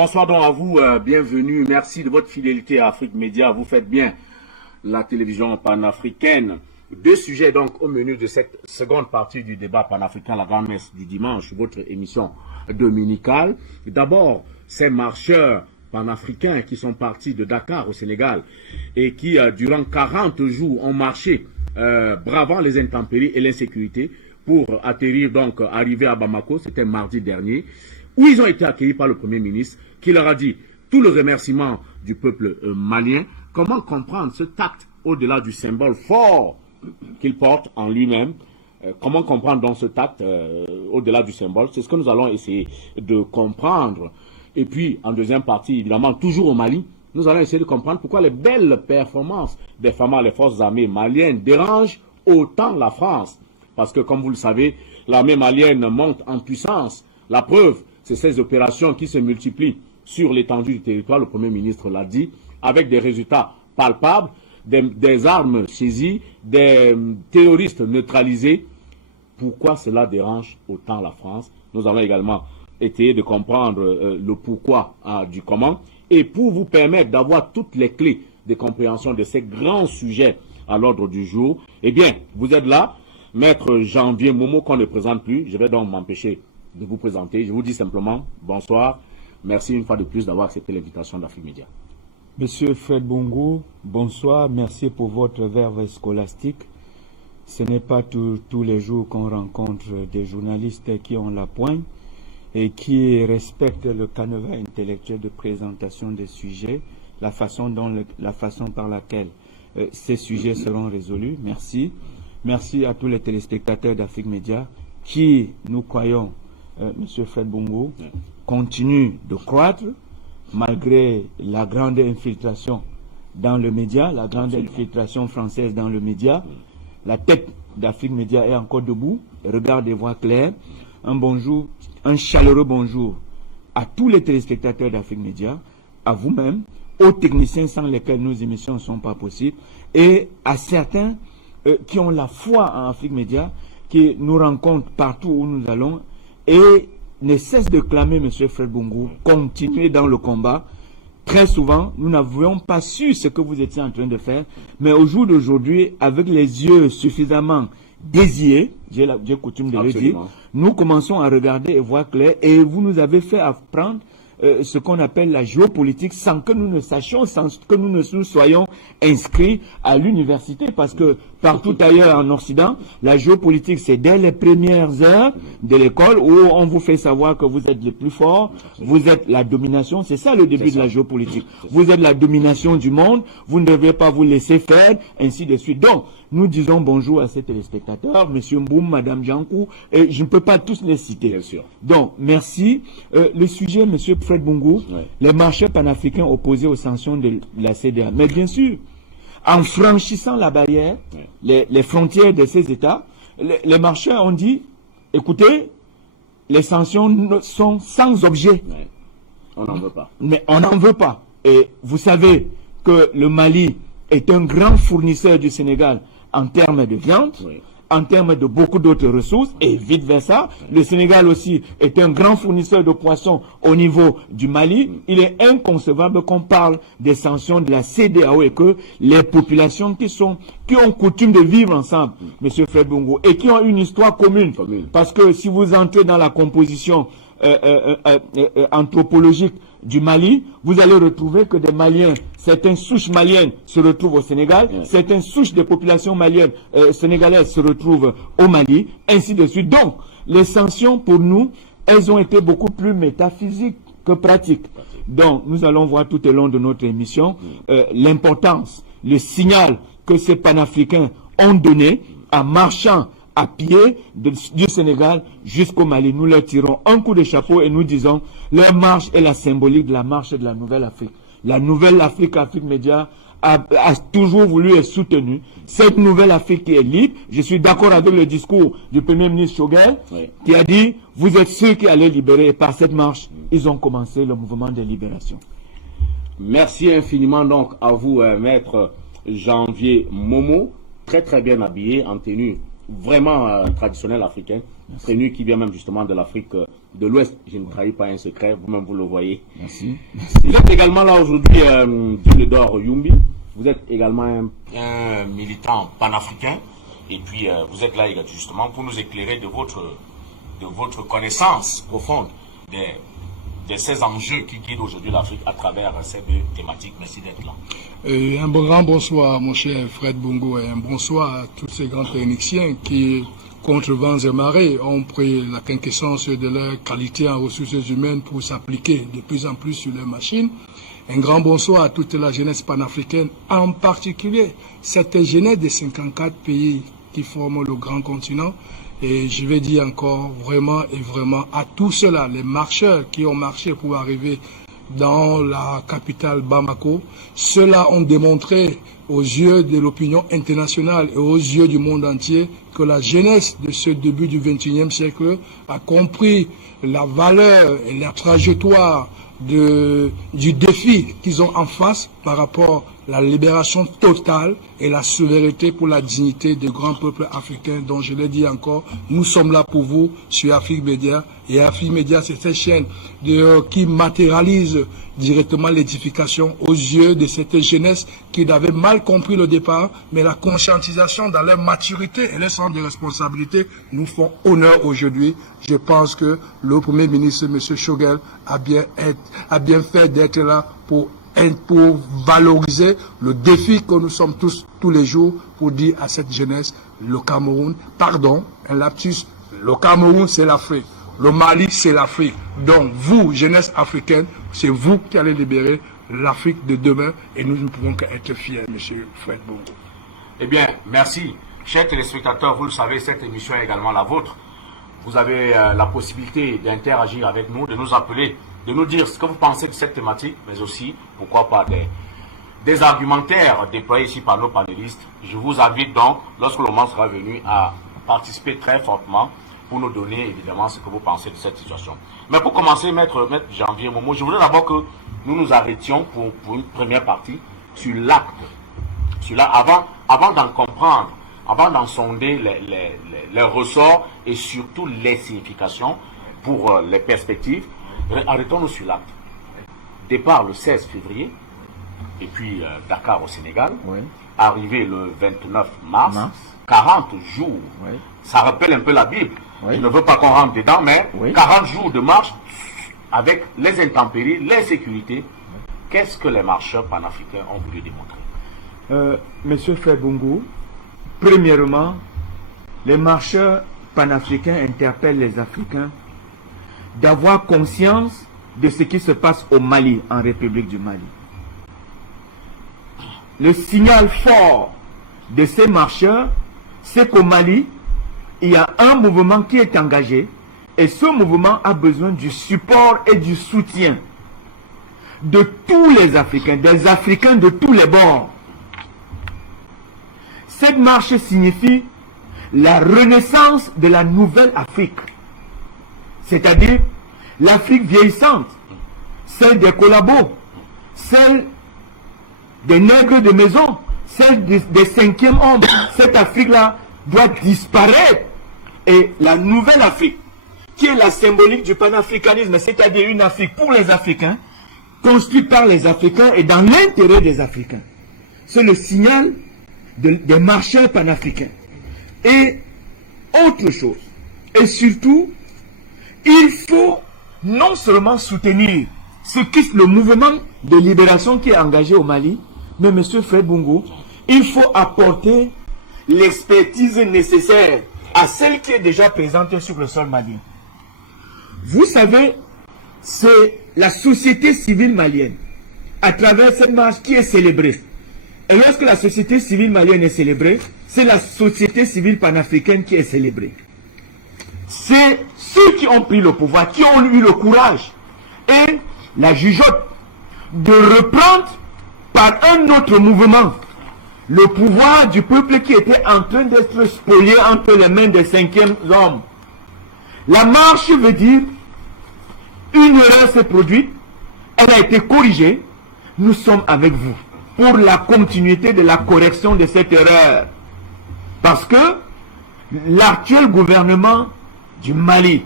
Bonsoir donc à vous, bienvenue, merci de votre fidélité à Afrique Média, vous faites bien la télévision panafricaine. Deux sujets donc au menu de cette seconde partie du débat panafricain, la grande messe du dimanche, votre émission dominicale. D'abord, ces marcheurs panafricains qui sont partis de Dakar au Sénégal et qui, durant 40 jours, ont marché bravant les intempéries et l'insécurité pour atterrir, donc arriver à Bamako, c'était mardi dernier, où ils ont été accueillis par le Premier ministre qui leur a dit tout le remerciement du peuple malien. Comment comprendre ce tact au-delà du symbole fort qu'il porte en lui-même? Comment comprendre donc ce tact au-delà du symbole? C'est ce que nous allons essayer de comprendre. Et puis, en deuxième partie, évidemment, toujours au Mali, nous allons essayer de comprendre pourquoi les belles performances des femmes les forces armées maliennes dérangent autant la France. Parce que, comme vous le savez, l'armée malienne monte en puissance. La preuve, c'est ces opérations qui se multiplient sur l'étendue du territoire, le Premier ministre l'a dit, avec des résultats palpables, des armes saisies, des terroristes neutralisés. Pourquoi cela dérange autant la France? Nous allons également essayer de comprendre le pourquoi du comment. Et pour vous permettre d'avoir toutes les clés de compréhension de ces grands sujets à l'ordre du jour, eh bien, vous êtes là, Maître Janvier Momo, qu'on ne présente plus. Je vais donc m'empêcher de vous présenter. Je vous dis simplement bonsoir. Merci une fois de plus d'avoir accepté l'invitation d'Afrique Média. Monsieur Fred Bongo, bonsoir. Merci pour votre verve scolastique. Ce n'est pas tous les jours qu'on rencontre des journalistes qui ont la poigne et qui respectent le canevas intellectuel de présentation des sujets, la façon par laquelle ces sujets seront résolus. Merci. Merci à tous les téléspectateurs d'Afrique Média qui, nous croyons, Monsieur Fred Bongo, continue de croître malgré la grande infiltration dans le média, la grande infiltration française dans le média. La tête d'Afrique Média est encore debout. Regardez, voix claire. Un bonjour, un chaleureux bonjour à tous les téléspectateurs d'Afrique Média, à vous-même, aux techniciens sans lesquels nos émissions ne sont pas possibles, et à certains qui ont la foi en Afrique Média, qui nous rencontrent partout où nous allons, et ne cesse de clamer, M. Fred Bongo, continuez dans le combat. Très souvent, nous n'avions pas su ce que vous étiez en train de faire, mais au jour d'aujourd'hui, avec les yeux suffisamment désiés, j'ai coutume de le dire, nous commençons à regarder et voir clair, et vous nous avez fait apprendre ce qu'on appelle la géopolitique sans que nous ne sachions, sans que nous ne nous soyons inscrits à l'université, parce que partout ailleurs en Occident, la géopolitique c'est dès les premières heures de l'école où on vous fait savoir que vous êtes les plus forts, vous êtes la domination, c'est ça le début de la géopolitique. Vous êtes la domination du monde, vous ne devez pas vous laisser faire, ainsi de suite. Donc, nous disons bonjour à ces téléspectateurs, Monsieur Mboum, Madame Jankou, et je ne peux pas tous les citer. Bien sûr. Donc, merci. Le sujet, Monsieur Fred Bongo, les marcheurs panafricains opposés aux sanctions de la CEDEAO. Mais bien sûr, en franchissant la barrière, les frontières de ces États, les marcheurs ont dit, écoutez, les sanctions sont sans objet. On n'en veut pas. Mais on n'en veut pas. Et vous savez que le Mali est un grand fournisseur du Sénégal en termes de viande, en termes de beaucoup d'autres ressources, et vice versa. Le Sénégal aussi est un grand fournisseur de poissons au niveau du Mali. Il est inconcevable qu'on parle des sanctions de la CEDEAO et que les populations qui ont coutume de vivre ensemble, Monsieur Fred Bongo, et qui ont une histoire commune. Parce que si vous entrez dans la composition anthropologique du Mali, vous allez retrouver que des Maliens, certaines souches maliennes se retrouvent au Sénégal, certaines souches des populations maliennes, sénégalaises se retrouvent au Mali, ainsi de suite. Donc, les sanctions pour nous, elles ont été beaucoup plus métaphysiques que pratiques. Donc, nous allons voir tout au long de notre émission l'importance, le signal que ces panafricains ont donné en marchant à pied du Sénégal jusqu'au Mali. Nous leur tirons un coup de chapeau et nous disons leur marche est la symbolique de la marche de la Nouvelle Afrique. La Nouvelle Afrique, Afrique Média, a toujours voulu être soutenue. Cette Nouvelle Afrique qui est libre, je suis d'accord avec le discours du Premier ministre Choguel, qui a dit, vous êtes ceux qui allaient libérer, et par cette marche, ils ont commencé le mouvement de libération. Merci infiniment donc à vous, Maître Janvier Momo, très très bien habillé, en tenue vraiment traditionnel africain, connu qui vient même justement de l'Afrique de l'Ouest. Je ne trahis pas un secret, vous-même vous le voyez. Merci. Vous êtes également là aujourd'hui, Dieuledor Yumbi. Vous êtes également un militant panafricain. Et puis vous êtes là justement pour nous éclairer de votre connaissance profonde de ces enjeux qui guident aujourd'hui l'Afrique à travers ces deux thématiques. Merci d'être là. Et un grand bonsoir, mon cher Fred Bongo, et un bonsoir à tous ces grands techniciens qui, contre vents et marées, ont pris la quintessence de leur qualité en ressources humaines pour s'appliquer de plus en plus sur leurs machines. Un grand bonsoir à toute la jeunesse panafricaine, en particulier cette jeunesse des 54 pays qui forment le grand continent. Et je vais dire encore vraiment et vraiment à tous ceux-là, les marcheurs qui ont marché pour arriver dans la capitale Bamako, ceux-là ont démontré aux yeux de l'opinion internationale et aux yeux du monde entier que la jeunesse de ce début du XXIe siècle a compris la valeur et la trajectoire du défi qu'ils ont en face par rapport à la libération totale et la souveraineté pour la dignité des grands peuples africains dont je l'ai dit encore, nous sommes là pour vous sur Afrique Média. Et Afrique Média, c'est cette chaîne qui matérialise directement l'édification aux yeux de cette jeunesse qui avait mal compris le départ, mais la conscientisation dans leur maturité et leur sens de responsabilité nous font honneur aujourd'hui. Je pense que le Premier ministre, M. Shogel, a bien fait d'être là pour valoriser le défi que nous sommes tous les jours pour dire à cette jeunesse, le Cameroun, pardon, un lapsus, le Cameroun c'est l'Afrique, le Mali c'est l'Afrique. Donc vous, jeunesse africaine, c'est vous qui allez libérer l'Afrique de demain et nous ne pouvons qu'être fiers, M. Fred Bongo. Eh bien, merci. Chers téléspectateurs, vous le savez, cette émission est également la vôtre. Vous avez la possibilité d'interagir avec nous, de nous appeler, de nous dire ce que vous pensez de cette thématique, mais aussi, pourquoi pas, des argumentaires déployés ici par nos panélistes. Je vous invite donc, lorsque le moment sera venu, à participer très fortement pour nous donner évidemment ce que vous pensez de cette situation. Mais pour commencer, Maître Janvier Momo, je voudrais d'abord que nous nous arrêtions pour une première partie sur l'acte. Avant d'en comprendre, avant d'en sonder les ressorts et surtout les significations pour les perspectives, arrêtons-nous sur l'acte. Départ le 16 février, et puis Dakar au Sénégal, oui. Arrivé le 29 mars, 40 jours. Oui. Ça rappelle un peu la Bible. Oui. Je ne veux pas qu'on rentre dedans, mais oui. 40 jours de marche avec les intempéries, l'insécurité. Oui. Qu'est-ce que les marcheurs panafricains ont voulu démontrer? Monsieur Febungu, premièrement, les marcheurs panafricains interpellent les Africains d'avoir conscience de ce qui se passe au Mali, en République du Mali. Le signal fort de ces marcheurs, c'est qu'au Mali, il y a un mouvement qui est engagé et ce mouvement a besoin du support et du soutien de tous les Africains, des Africains de tous les bords. Cette marche signifie la renaissance de la nouvelle Afrique, c'est-à-dire l'Afrique vieillissante, celle des collabos, celle des nègres de maison, celle des cinquièmes hommes. Cette Afrique-là doit disparaître. Et la nouvelle Afrique, qui est la symbolique du panafricanisme, c'est-à-dire une Afrique pour les Africains, construite par les Africains et dans l'intérêt des Africains. C'est le signal des marcheurs panafricains. Et autre chose, et surtout, il faut non seulement soutenir le mouvement de libération qui est engagé au Mali, mais M. Fred Bongo, il faut apporter l'expertise nécessaire à celle qui est déjà présente sur le sol malien. Vous savez, c'est la société civile malienne, à travers cette marche qui est célébrée. Et lorsque la société civile malienne est célébrée, c'est la société civile panafricaine qui est célébrée. C'est ceux qui ont pris le pouvoir, qui ont eu le courage et la jugeote de reprendre par un autre mouvement le pouvoir du peuple qui était en train d'être spolié entre les mains des cinquièmes hommes. La marche veut dire une erreur s'est produite, elle a été corrigée, nous sommes avec vous pour la continuité de la correction de cette erreur. Parce que l'actuel gouvernement du Mali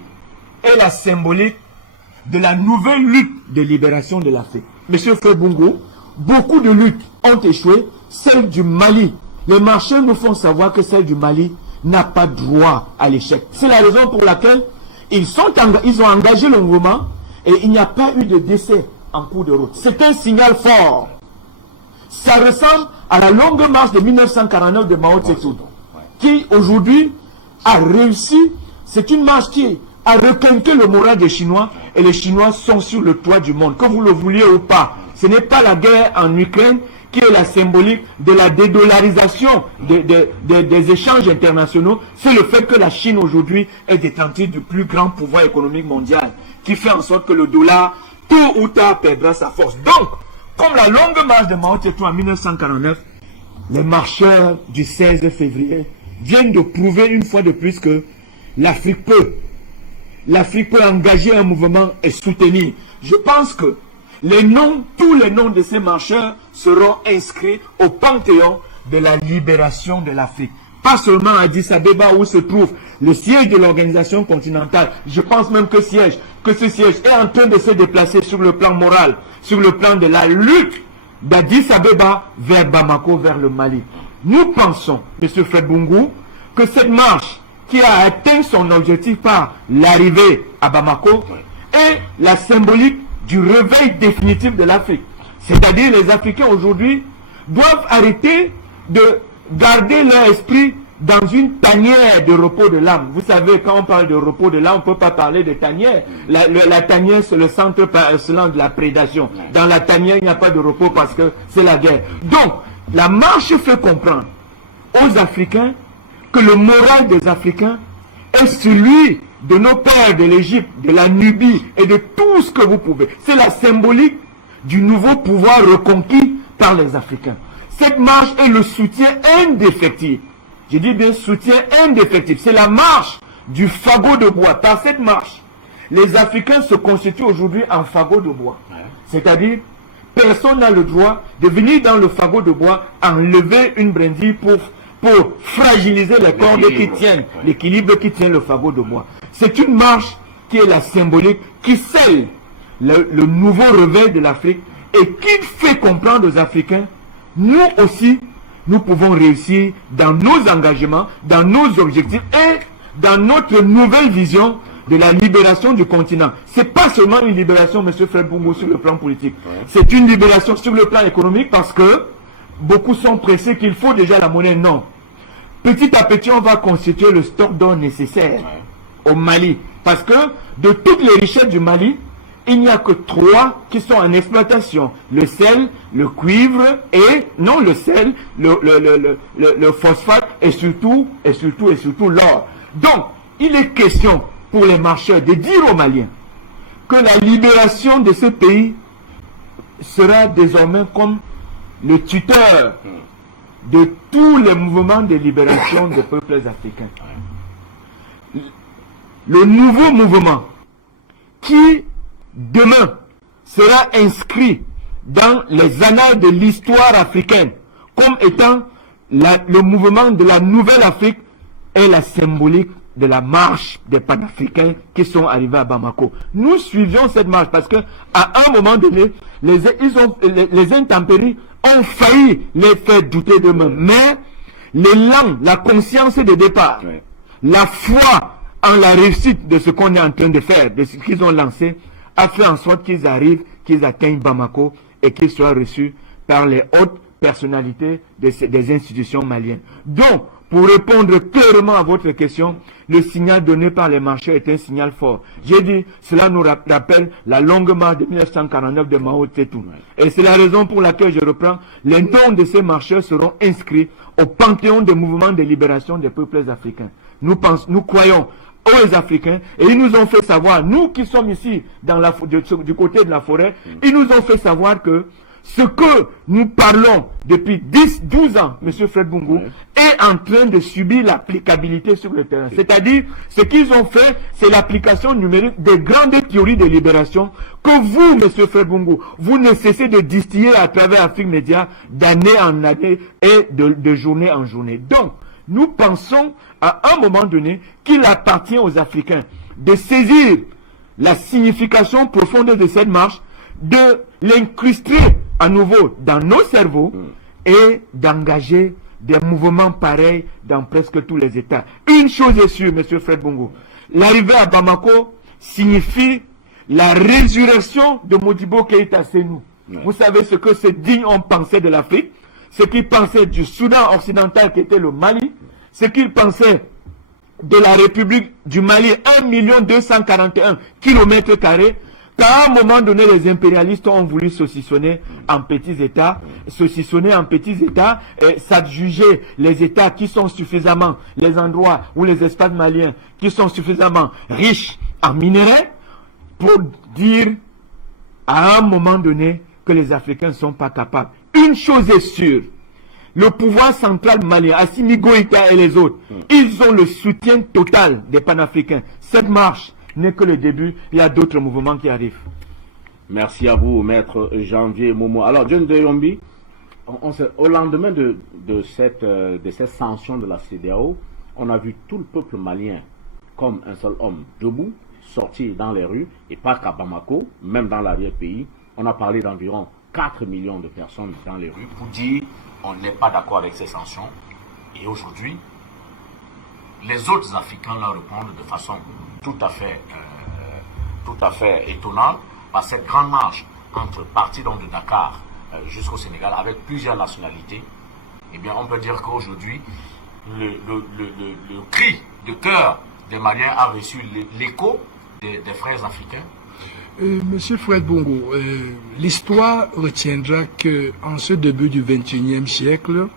est la symbolique de la nouvelle lutte de libération de l'Afrique. Monsieur Fred Bongo, beaucoup de luttes ont échoué, celle du Mali. Les marchés nous font savoir que celle du Mali n'a pas droit à l'échec. C'est la raison pour laquelle ils ont engagé le mouvement et il n'y a pas eu de décès en cours de route. C'est un signal fort. Ça ressemble à la longue marche de 1949 de Mao Tse-tung, qui aujourd'hui a réussi. C'est une marche qui a requinqué le moral des Chinois et les Chinois sont sur le toit du monde, que vous le vouliez ou pas. Ce n'est pas la guerre en Ukraine qui est la symbolique de la dédollarisation des échanges internationaux. C'est le fait que la Chine aujourd'hui est détentrice du plus grand pouvoir économique mondial, qui fait en sorte que le dollar, tôt ou tard, perdra sa force. Donc, comme la longue marche de Mao Tse-tung en 1949, les marcheurs du 16 février viennent de prouver une fois de plus que l'Afrique peut engager un mouvement et soutenir. Je pense que tous les noms de ces marcheurs seront inscrits au panthéon de la libération de l'Afrique. Pas seulement à Addis Abeba où se trouve le siège de l'organisation continentale. Je pense même que ce siège est en train de se déplacer sur le plan moral, sur le plan de la lutte d'Addis Abeba vers Bamako, vers le Mali. Nous pensons, M. Fred Bongo, que cette marche qui a atteint son objectif par l'arrivée à Bamako est la symbolique du réveil définitif de l'Afrique. C'est-à-dire les Africains aujourd'hui doivent arrêter de garder leur esprit dans une tanière de repos de l'âme. Vous savez, quand on parle de repos de l'âme, on ne peut pas parler de tanière. La tanière, c'est le centre par excellence de la prédation. Dans la tanière, il n'y a pas de repos parce que c'est la guerre. Donc, la marche fait comprendre aux Africains que le moral des Africains est celui de nos pères de l'Égypte, de la Nubie et de tout ce que vous pouvez. C'est la symbolique du nouveau pouvoir reconquis par les Africains. Cette marche est le soutien indéfectible. Je dis bien soutien indéfectible. C'est la marche du fagot de bois. Par cette marche, les Africains se constituent aujourd'hui en fagot de bois. C'est-à-dire, personne n'a le droit de venir dans le fagot de bois enlever une brindille pour fragiliser les cordes qui tiennent, l'équilibre qui tient le fagot de bois. C'est une marche qui est la symbolique, qui scelle le nouveau réveil de l'Afrique et qui fait comprendre aux Africains, nous aussi, nous pouvons réussir dans nos engagements, dans nos objectifs et dans notre nouvelle vision de la libération du continent. Ce n'est pas seulement une libération, M. Fred Bongo, sur le plan politique. C'est une libération sur le plan économique parce que beaucoup sont pressés qu'il faut déjà la monnaie. Non. Petit à petit, on va constituer le stock d'or nécessaire au Mali. Parce que de toutes les richesses du Mali, il n'y a que 3 qui sont en exploitation. Le sel, le cuivre et, non le sel, le phosphate et surtout l'or. Donc, il est question pour les marcheurs de dire aux Maliens que la libération de ce pays sera désormais comme le tuteur de tous les mouvements de libération des peuples africains. Le nouveau mouvement qui, demain, sera inscrit dans les annales de l'histoire africaine comme étant le mouvement de la nouvelle Afrique est la symbolique de la marche des panafricains qui sont arrivés à Bamako. Nous suivions cette marche parce que à un moment donné, les intempéries ont failli les faire douter d'eux-mêmes. Mais l'élan, la conscience de départ, la foi en la réussite de ce qu'on est en train de faire, de ce qu'ils ont lancé, a fait en sorte qu'ils arrivent, qu'ils atteignent Bamako et qu'ils soient reçus par les hautes personnalités des institutions maliennes. Donc, pour répondre clairement à votre question, le signal donné par les marcheurs est un signal fort. J'ai dit, cela nous rappelle la longue marche de 1949 de Mao Tse-tung. Et c'est la raison pour laquelle je reprends, les noms de ces marcheurs seront inscrits au panthéon des mouvements de libération des peuples africains. Nous croyons aux Africains et ils nous ont fait savoir, nous qui sommes ici du côté de la forêt, ils nous ont fait savoir que ce que nous parlons depuis 10-12 ans, M. Fred Bongo, est en train de subir l'applicabilité sur le terrain. C'est-à-dire, ce qu'ils ont fait, c'est l'application numérique des grandes théories de libération que vous, M. Fred Bongo, vous ne cessez de distiller à travers Afrique Média d'année en année et de journée en journée. Donc, nous pensons à un moment donné qu'il appartient aux Africains de saisir la signification profonde de cette marche, de l'incruster à nouveau dans nos cerveaux et d'engager des mouvements pareils dans presque tous les États. Une chose est sûre, M. Fred Bongo, l'arrivée à Bamako signifie la résurrection de Modibo Keïta Sénou. Vous savez ce que ces dignes ont pensé de l'Afrique, ce qu'ils pensaient du Soudan occidental qui était le Mali, ce qu'ils pensaient de la République du Mali, 1 241 km², qu'à un moment donné, les impérialistes ont voulu saucissonner en petits États, s'adjuger les États qui sont suffisamment, les endroits ou les espaces maliens qui sont suffisamment riches en minerais, pour dire à un moment donné que les Africains ne sont pas capables. Une chose est sûre, le pouvoir central malien, Assimi Goïta et les autres, ils ont le soutien total des panafricains. Cette marche n'est que le début, il y a d'autres mouvements qui arrivent. Merci à vous, maître Janvier Momo. Alors, John de Yombi, au lendemain de cette sanction de la CEDEAO, on a vu tout le peuple malien comme un seul homme debout, sorti dans les rues, et pas qu'à Bamako, même dans l'arrière-pays. On a parlé d'environ 4 millions de personnes dans les rues pour dire on n'est pas d'accord avec ces sanctions. Et aujourd'hui, les autres Africains leur répondent de façon tout à fait étonnante par cette grande marche entre partis donc de Dakar jusqu'au Sénégal avec plusieurs nationalités. Eh bien, on peut dire qu'aujourd'hui, le cri de cœur des Maliens a reçu l'écho des frères africains. Monsieur Fred Bongo, l'histoire retiendra qu'en ce début du XXIe siècle,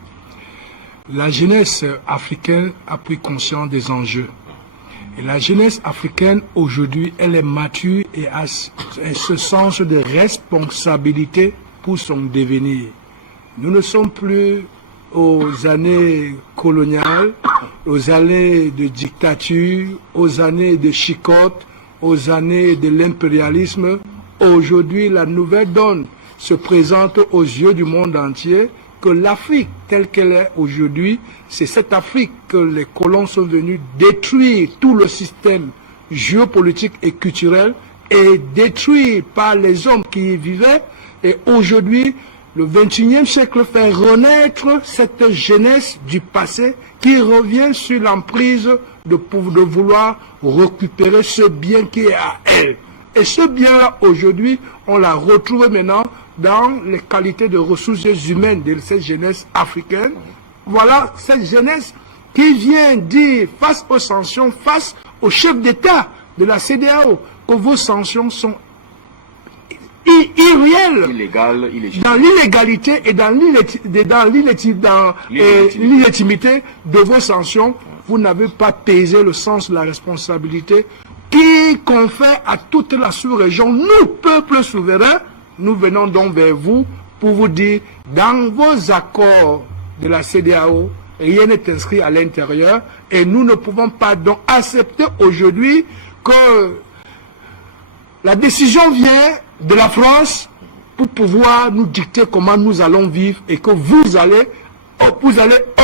la jeunesse africaine a pris conscience des enjeux. Et la jeunesse africaine, aujourd'hui, elle est mature et a ce sens de responsabilité pour son devenir. Nous ne sommes plus aux années coloniales, aux années de dictature, aux années de chicotte, aux années de l'impérialisme. Aujourd'hui, la nouvelle donne se présente aux yeux du monde entier que l'Afrique telle qu'elle est aujourd'hui, c'est cette Afrique que les colons sont venus détruire tout le système géopolitique et culturel et détruire par les hommes qui y vivaient. Et aujourd'hui, le XXIe siècle fait renaître cette jeunesse du passé qui revient sur l'emprise de vouloir récupérer ce bien qui est à elle. Et ce bien-là, aujourd'hui, on la retrouve maintenant dans les qualités de ressources humaines de cette jeunesse africaine. Voilà cette jeunesse qui vient dire face aux sanctions, face au chef d'État de la CEDEAO, que vos sanctions sont irréelles, illégales, illégitimes, dans l'illégalité et dans l'illégitimité de vos sanctions. Vous n'avez pas pesé le sens de la responsabilité qui confère à toute la sous-région. Nous, peuple souverain, nous venons donc vers vous pour vous dire, dans vos accords de la CEDEAO, rien n'est inscrit à l'intérieur et nous ne pouvons pas donc accepter aujourd'hui que la décision vient de la France pour pouvoir nous dicter comment nous allons vivre et que vous allez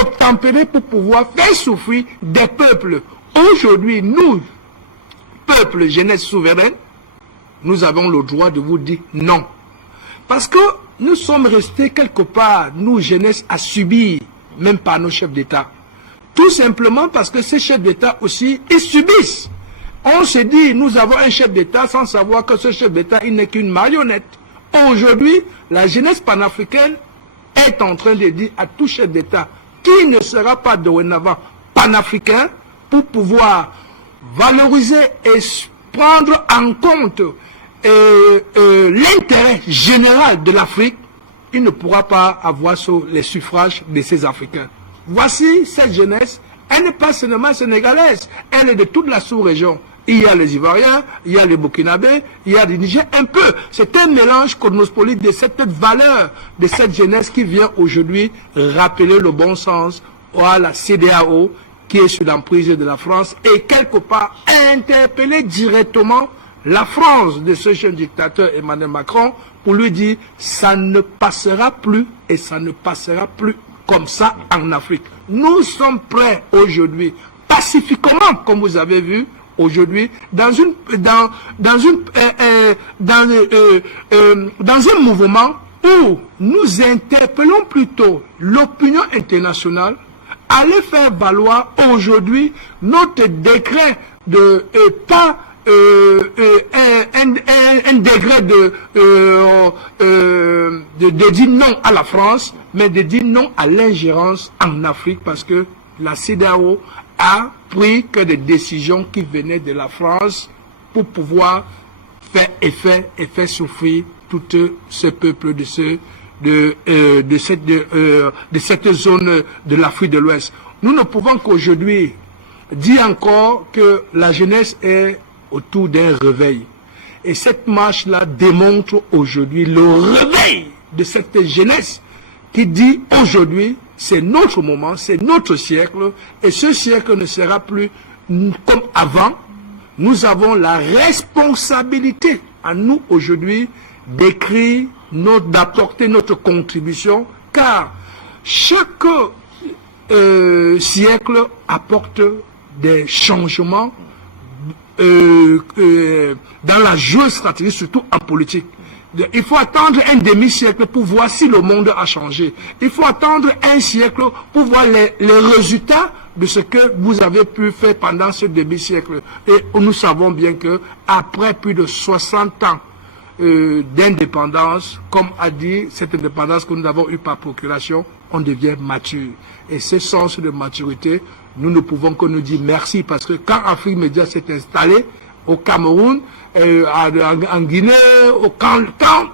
obtempérer pour pouvoir faire souffrir des peuples. Aujourd'hui, nous, peuple jeunesse souveraine, nous avons le droit de vous dire non. Parce que nous sommes restés quelque part, nous, jeunesse, à subir, même par nos chefs d'État. Tout simplement parce que ces chefs d'État aussi, ils subissent. On se dit, nous avons un chef d'État sans savoir que ce chef d'État, il n'est qu'une marionnette. Aujourd'hui, la jeunesse panafricaine est en train de dire à tout chef d'État qui ne sera pas dorénavant panafricain pour pouvoir valoriser et prendre en compte l'intérêt général de l'Afrique, il ne pourra pas avoir les suffrages de ces Africains. Voici cette jeunesse, elle n'est pas seulement sénégalaise, elle est de toute la sous-région. Il y a les Ivoiriens, il y a les Burkinabés, il y a les Niger, un peu. C'est un mélange cosmopolite de cette valeur, de cette jeunesse qui vient aujourd'hui rappeler le bon sens à la CEDEAO qui est sous l'emprise de la France et quelque part interpeller directement la France de ce jeune dictateur Emmanuel Macron pour lui dire ça ne passera plus et ça ne passera plus comme ça en Afrique. Nous sommes prêts aujourd'hui, pacifiquement, comme vous avez vu, aujourd'hui, dans un mouvement où nous interpellons plutôt l'opinion internationale à aller faire valoir aujourd'hui notre décret de pas un degré de dire non à la France, mais de dire non à l'ingérence en Afrique, parce que la CEDEAO a pris que des décisions qui venaient de la France pour pouvoir faire effet et faire souffrir tout ce peuple de cette zone de l'Afrique de l'Ouest. Nous ne pouvons qu'aujourd'hui dire encore que la jeunesse est autour d'un réveil. Et cette marche-là démontre aujourd'hui le réveil de cette jeunesse qui dit aujourd'hui, c'est notre moment, c'est notre siècle, et ce siècle ne sera plus comme avant. Nous avons la responsabilité à nous aujourd'hui d'écrire, d'apporter notre contribution, car chaque siècle apporte des changements dans la géostratégie, surtout en politique. Il faut attendre un demi-siècle pour voir si le monde a changé. Il faut attendre un siècle pour voir les résultats de ce que vous avez pu faire pendant ce demi-siècle. Et nous savons bien que après plus de 60 ans d'indépendance, comme a dit cette indépendance que nous avons eue par procuration, on devient mature. Et ce sens de maturité, nous ne pouvons que nous dire merci, parce que quand Afrique Média s'est installée au Cameroun, en Guinée, quand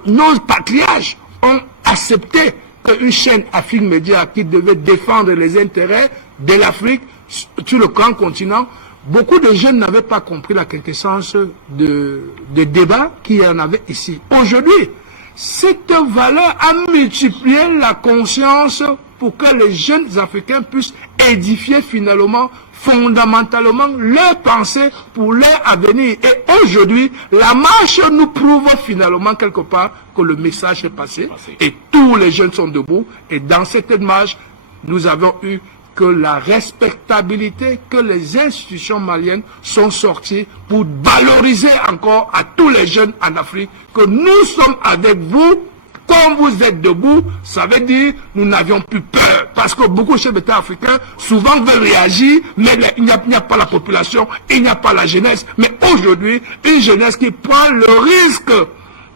nos patriarches ont accepté qu'une chaîne Afrique Média qui devait défendre les intérêts de l'Afrique sur le grand continent, beaucoup de jeunes n'avaient pas compris la quintessence de débat qu'il y en avait ici. Aujourd'hui, cette valeur a multiplié la conscience pour que les jeunes Africains puissent édifier finalement, fondamentalement, leur pensée pour leur avenir. Et aujourd'hui, la marche nous prouve finalement quelque part que le message est passé. Et tous les jeunes sont debout. Et dans cette marche, nous avons eu que la respectabilité, que les institutions maliennes sont sorties pour valoriser encore à tous les jeunes en Afrique que nous sommes avec vous. Comme vous êtes debout, ça veut dire nous n'avions plus peur. Parce que beaucoup de chefs d'État africains souvent veulent réagir, mais il n'y a pas la population, il n'y a pas la jeunesse. Mais aujourd'hui, une jeunesse qui prend le risque,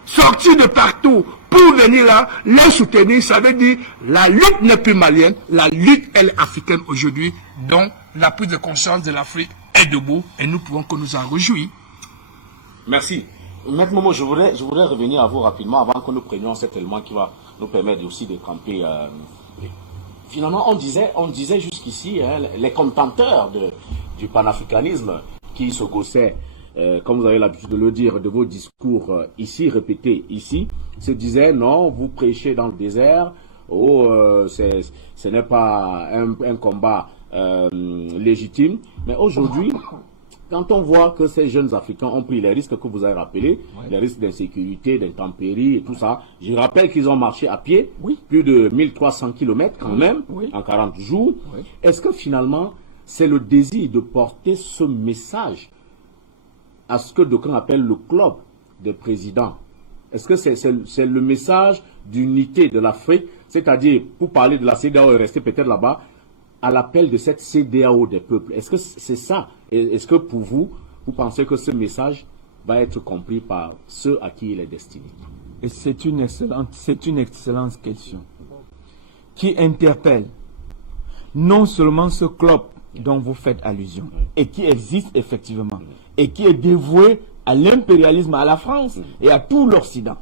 sortir de partout, pour venir là, les soutenir, ça veut dire la lutte n'est plus malienne, la lutte elle est africaine aujourd'hui. Donc la prise de conscience de l'Afrique est debout et nous pouvons que nous en réjouir. Merci. Maître Momo, je voudrais revenir à vous rapidement avant que nous prenions cet élément qui va nous permettre aussi de camper. Finalement, on disait jusqu'ici, les contenteurs du panafricanisme qui se gaussaient, comme vous avez l'habitude de le dire, de vos discours ici, répétés ici, se disaient non, vous prêchez dans le désert, ce n'est pas un combat légitime. Mais aujourd'hui, quand on voit que ces jeunes Africains ont pris les risques que vous avez rappelés, les risques d'insécurité, d'intempéries et tout ça, je rappelle qu'ils ont marché à pied, plus de 1300 km quand même, en 40 jours. Est-ce que finalement, c'est le désir de porter ce message à ce que d'aucuns appellent le club des présidents? Est-ce que c'est le message d'unité de l'Afrique, c'est-à-dire, pour parler de la CEDEAO et rester peut-être là-bas, à l'appel de cette CEDEAO des peuples? Est-ce que c'est ça? Est-ce que pour vous, vous pensez que ce message va être compris par ceux à qui il est destiné? Et c'est une excellente question qui interpelle non seulement ce club dont vous faites allusion et qui existe effectivement et qui est dévoué à l'impérialisme, à la France et à tout l'Occident,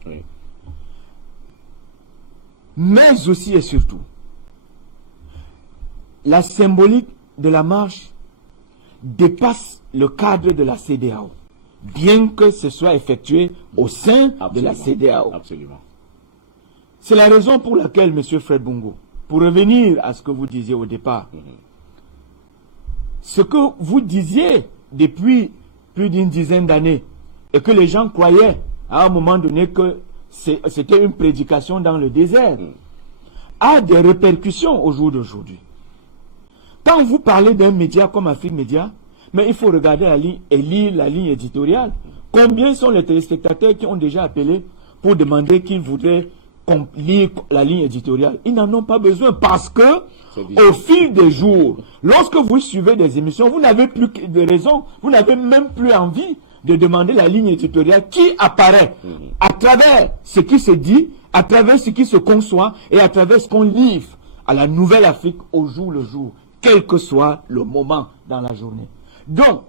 mais aussi et surtout la symbolique de la marche dépasse le cadre de la CEDEAO, bien que ce soit effectué au sein de la CEDEAO. Absolument. C'est la raison pour laquelle, M. Fred Bungo, pour revenir à ce que vous disiez au départ, ce que vous disiez depuis plus d'une dizaine d'années, et que les gens croyaient à un moment donné que c'était une prédication dans le désert, a des répercussions au jour d'aujourd'hui. Quand vous parlez d'un média comme Afrique Média, mais il faut regarder la ligne et lire la ligne éditoriale. Combien sont les téléspectateurs qui ont déjà appelé pour demander qu'ils voudraient lire la ligne éditoriale? Ils n'en ont pas besoin parce que, au fil des jours, lorsque vous suivez des émissions, vous n'avez plus de raison, vous n'avez même plus envie de demander la ligne éditoriale qui apparaît à travers ce qui se dit, à travers ce qui se conçoit et à travers ce qu'on livre à la Nouvelle Afrique au jour le jour, quel que soit le moment dans la journée. Donc,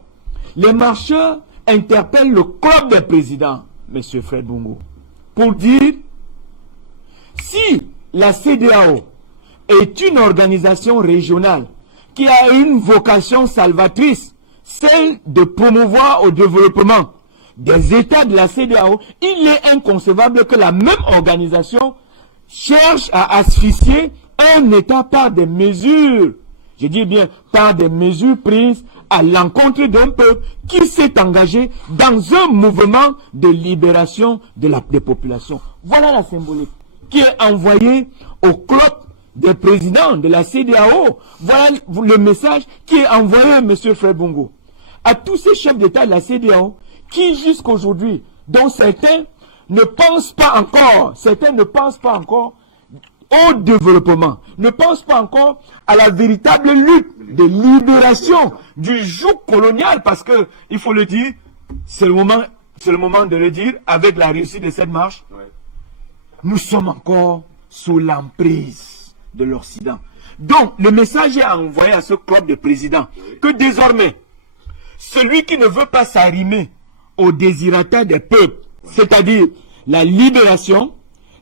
les marcheurs interpellent le club des présidents, M. Fred Bungu, pour dire si la CEDEAO est une organisation régionale qui a une vocation salvatrice, celle de promouvoir au développement des États de la CEDEAO, il est inconcevable que la même organisation cherche à asphyxier un État par des mesures, je dis bien par des mesures prises à l'encontre d'un peuple qui s'est engagé dans un mouvement de libération des populations. Voilà la symbolique qui est envoyée au club des présidents de la CEDEAO. Voilà le message qui est envoyé à M. Fred Bungu, à tous ces chefs d'État de la CEDEAO qui jusqu'aujourd'hui, dont certains ne pensent pas encore au développement, ne pensent pas encore à la véritable lutte de libération du joug colonial, parce que, il faut le dire, c'est le moment de le dire, avec la réussite de cette marche, nous sommes encore sous l'emprise de l'Occident. Donc, le message est envoyé à ce club de présidents, que désormais, celui qui ne veut pas s'arrimer aux désirata des peuples, c'est-à-dire la libération,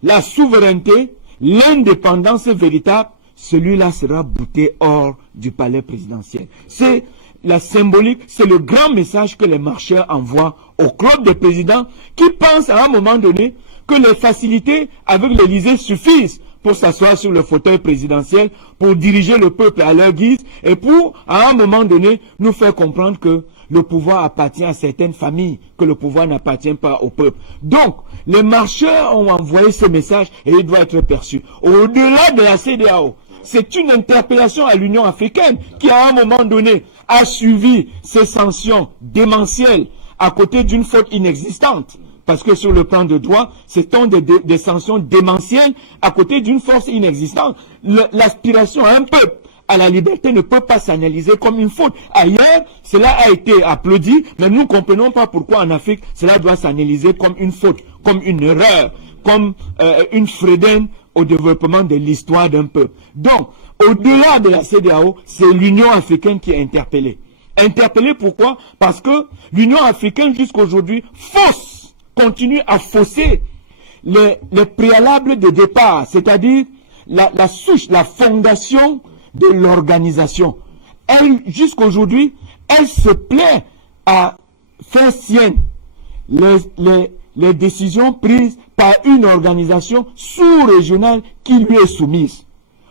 la souveraineté, l'indépendance véritable, celui-là sera bouté hors du palais présidentiel. C'est la symbolique, c'est le grand message que les marcheurs envoient au club des présidents qui pensent à un moment donné que les facilités avec l'Élysée suffisent pour s'asseoir sur le fauteuil présidentiel, pour diriger le peuple à leur guise et pour, à un moment donné, nous faire comprendre que le pouvoir appartient à certaines familles, que le pouvoir n'appartient pas au peuple. Donc, les marcheurs ont envoyé ce message et il doit être perçu. Au-delà de la CEDEAO, c'est une interpellation à l'Union africaine qui, à un moment donné, a suivi ces sanctions démentielles à côté d'une faute inexistante. Parce que sur le plan de droit, ce sont des sanctions démentielles à côté d'une force inexistante. L'aspiration à un peuple à la liberté ne peut pas s'analyser comme une faute. Ailleurs, cela a été applaudi, mais nous ne comprenons pas pourquoi en Afrique, cela doit s'analyser comme une faute, comme une erreur, comme une fredaine au développement de l'histoire d'un peuple. Donc, au-delà de la CEDEAO, c'est l'Union africaine qui est interpellée. Interpellée pourquoi? Parce que l'Union africaine jusqu'aujourd'hui continue à fausser les préalables de départ, c'est-à-dire la souche, la fondation de l'organisation. Elle, jusqu'aujourd'hui, elle se plaît à faire sienne les décisions prises par une organisation sous-régionale qui lui est soumise.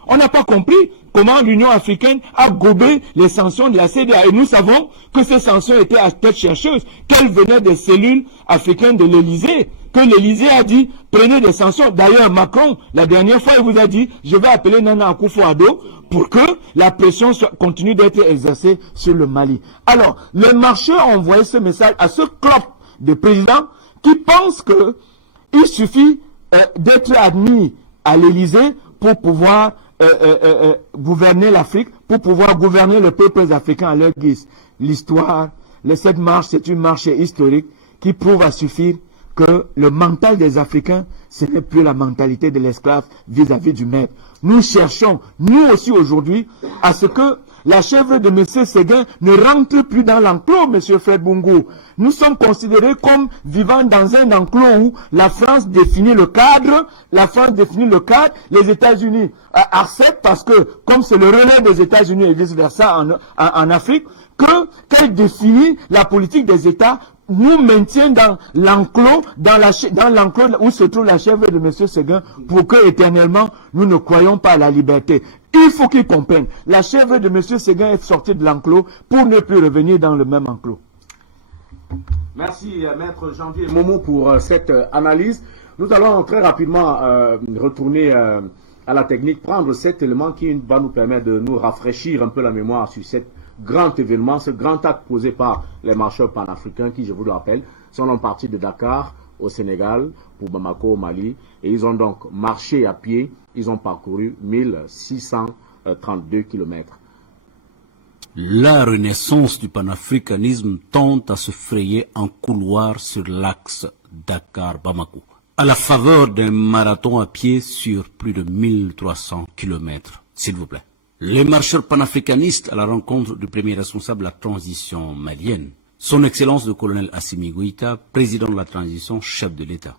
On n'a pas compris comment l'Union africaine a gobé les sanctions de la CEDEAO. Et nous savons que ces sanctions étaient à tête chercheuse, qu'elles venaient des cellules africaines de l'Élysée, que l'Élysée a dit, prenez des sanctions. D'ailleurs, Macron, la dernière fois, il vous a dit, je vais appeler Nana Akufo-Addo pour que la pression continue d'être exercée sur le Mali. Alors, les marcheurs ont envoyé ce message à ce club de présidents qui pensent qu'il suffit d'être admis à l'Élysée pour pouvoir gouverner l'Afrique, pour pouvoir gouverner les peuples africains à leur guise. L'histoire, cette marche, c'est une marche historique qui prouve à suffire que le mental des Africains, ce n'est plus la mentalité de l'esclave vis-à-vis du maître. Nous cherchons, nous aussi aujourd'hui, à ce que la chèvre de M. Séguin ne rentre plus dans l'enclos, M. Fred Bungu. Nous sommes considérés comme vivant dans un enclos où la France définit le cadre, les États-Unis acceptent parce que, comme c'est le relais des États-Unis et vice-versa en Afrique, qu'elle définit la politique des États, nous maintient dans l'enclos, dans l'enclos où se trouve la chèvre de M. Séguin, pour que éternellement nous ne croyons pas à la liberté. Il faut qu'ils comprennent. La chèvre de M. Séguin est sortie de l'enclos pour ne plus revenir dans le même enclos. Merci, Maître Janvier Momo, pour cette analyse. Nous allons très rapidement retourner à la technique, prendre cet élément qui va nous permettre de nous rafraîchir un peu la mémoire sur cet grand événement, ce grand acte posé par les marcheurs panafricains qui, je vous le rappelle, sont en partie de Dakar au Sénégal pour Bamako au Mali, et ils ont donc marché à pied, ils ont parcouru 1632 km. La renaissance du panafricanisme tente à se frayer un couloir sur l'axe Dakar-Bamako, à la faveur d'un marathon à pied sur plus de 1300 km, s'il vous plaît. Les marcheurs panafricanistes à la rencontre du premier responsable de la transition malienne, son Excellence le colonel Assimi Goïta, président de la transition, chef de l'État.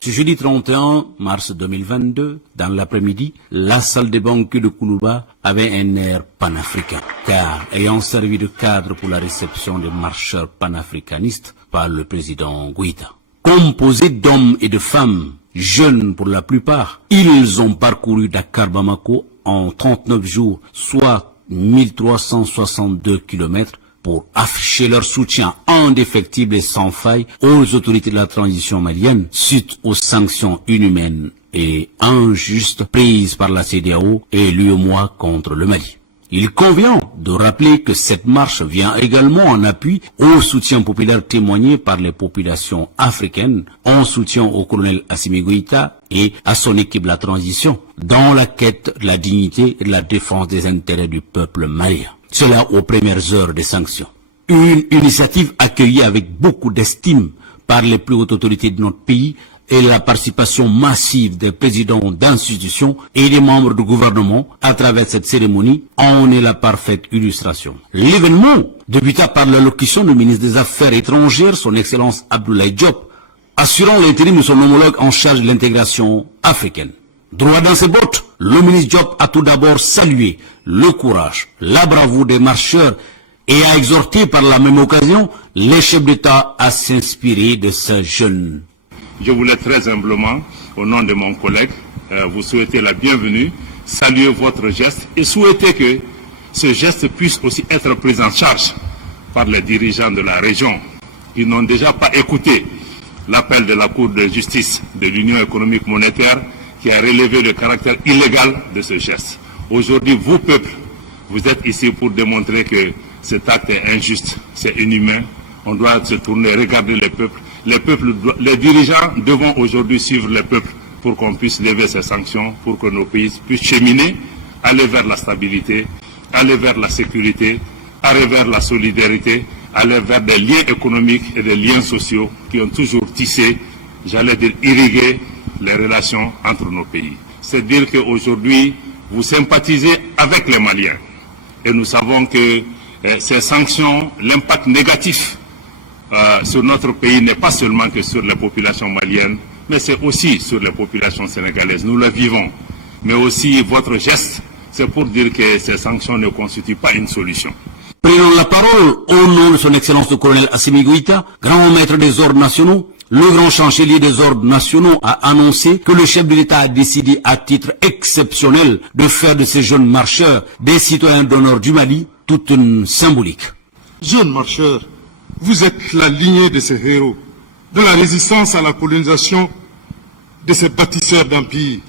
Ce jeudi 31 mars 2022, dans l'après-midi, la salle des banquets de Koulouba avait un air panafricain, car ayant servi de cadre pour la réception des marcheurs panafricanistes par le président Goïta. Composés d'hommes et de femmes, jeunes pour la plupart, ils ont parcouru Dakar-Bamako en 39 jours, soit 1362 km, pour afficher leur soutien indéfectible et sans faille aux autorités de la transition malienne suite aux sanctions inhumaines et injustes prises par la CEDEAO et l'UEMOA contre le Mali. Il convient de rappeler que cette marche vient également en appui au soutien populaire témoigné par les populations africaines en soutien au colonel Assimi Goïta et à son équipe de la transition dans la quête de la dignité et de la défense des intérêts du peuple malien. Cela aux premières heures des sanctions. Une initiative accueillie avec beaucoup d'estime par les plus hautes autorités de notre pays et la participation massive des présidents d'institutions et des membres du gouvernement à travers cette cérémonie en est la parfaite illustration. L'événement débuta par l'allocution du ministre des Affaires étrangères, son Excellence Abdoulaye Diop, assurant l'intérim de son homologue en charge de l'intégration africaine. Droit dans ses bottes, le ministre Diop a tout d'abord salué le courage, la bravoure des marcheurs et a exhorté par la même occasion les chefs d'État à s'inspirer de ces jeunes. Je voulais très humblement, au nom de mon collègue, vous souhaiter la bienvenue, saluer votre geste et souhaiter que ce geste puisse aussi être pris en charge par les dirigeants de la région qui n'ont déjà pas écouté l'appel de la Cour de justice de l'Union économique monétaire qui a relevé le caractère illégal de ce geste. Aujourd'hui, vous, peuple, vous êtes ici pour démontrer que cet acte est injuste, c'est inhumain. On doit se tourner, regarder les peuples. Les dirigeants devront aujourd'hui suivre les peuples pour qu'on puisse lever ces sanctions, pour que nos pays puissent cheminer, aller vers la stabilité, aller vers la sécurité, aller vers la solidarité, aller vers des liens économiques et des liens sociaux qui ont toujours tissé, j'allais dire, irrigué les relations entre nos pays. C'est dire qu'aujourd'hui, vous sympathisez avec les Maliens. Et nous savons que ces sanctions, l'impact négatif sur notre pays n'est pas seulement que sur les populations maliennes, mais c'est aussi sur les populations sénégalaises. Nous le vivons. Mais aussi, votre geste, c'est pour dire que ces sanctions ne constituent pas une solution. Prenons la parole au nom de son Excellence le colonel Assimi Goïta, grand maître des ordres nationaux. Le grand chancelier des ordres nationaux a annoncé que le chef de l'État a décidé à titre exceptionnel de faire de ces jeunes marcheurs des citoyens d'honneur du Mali toute une symbolique. Jeunes marcheurs, vous êtes la lignée de ces héros, de la résistance à la colonisation, de ces bâtisseurs d'empire,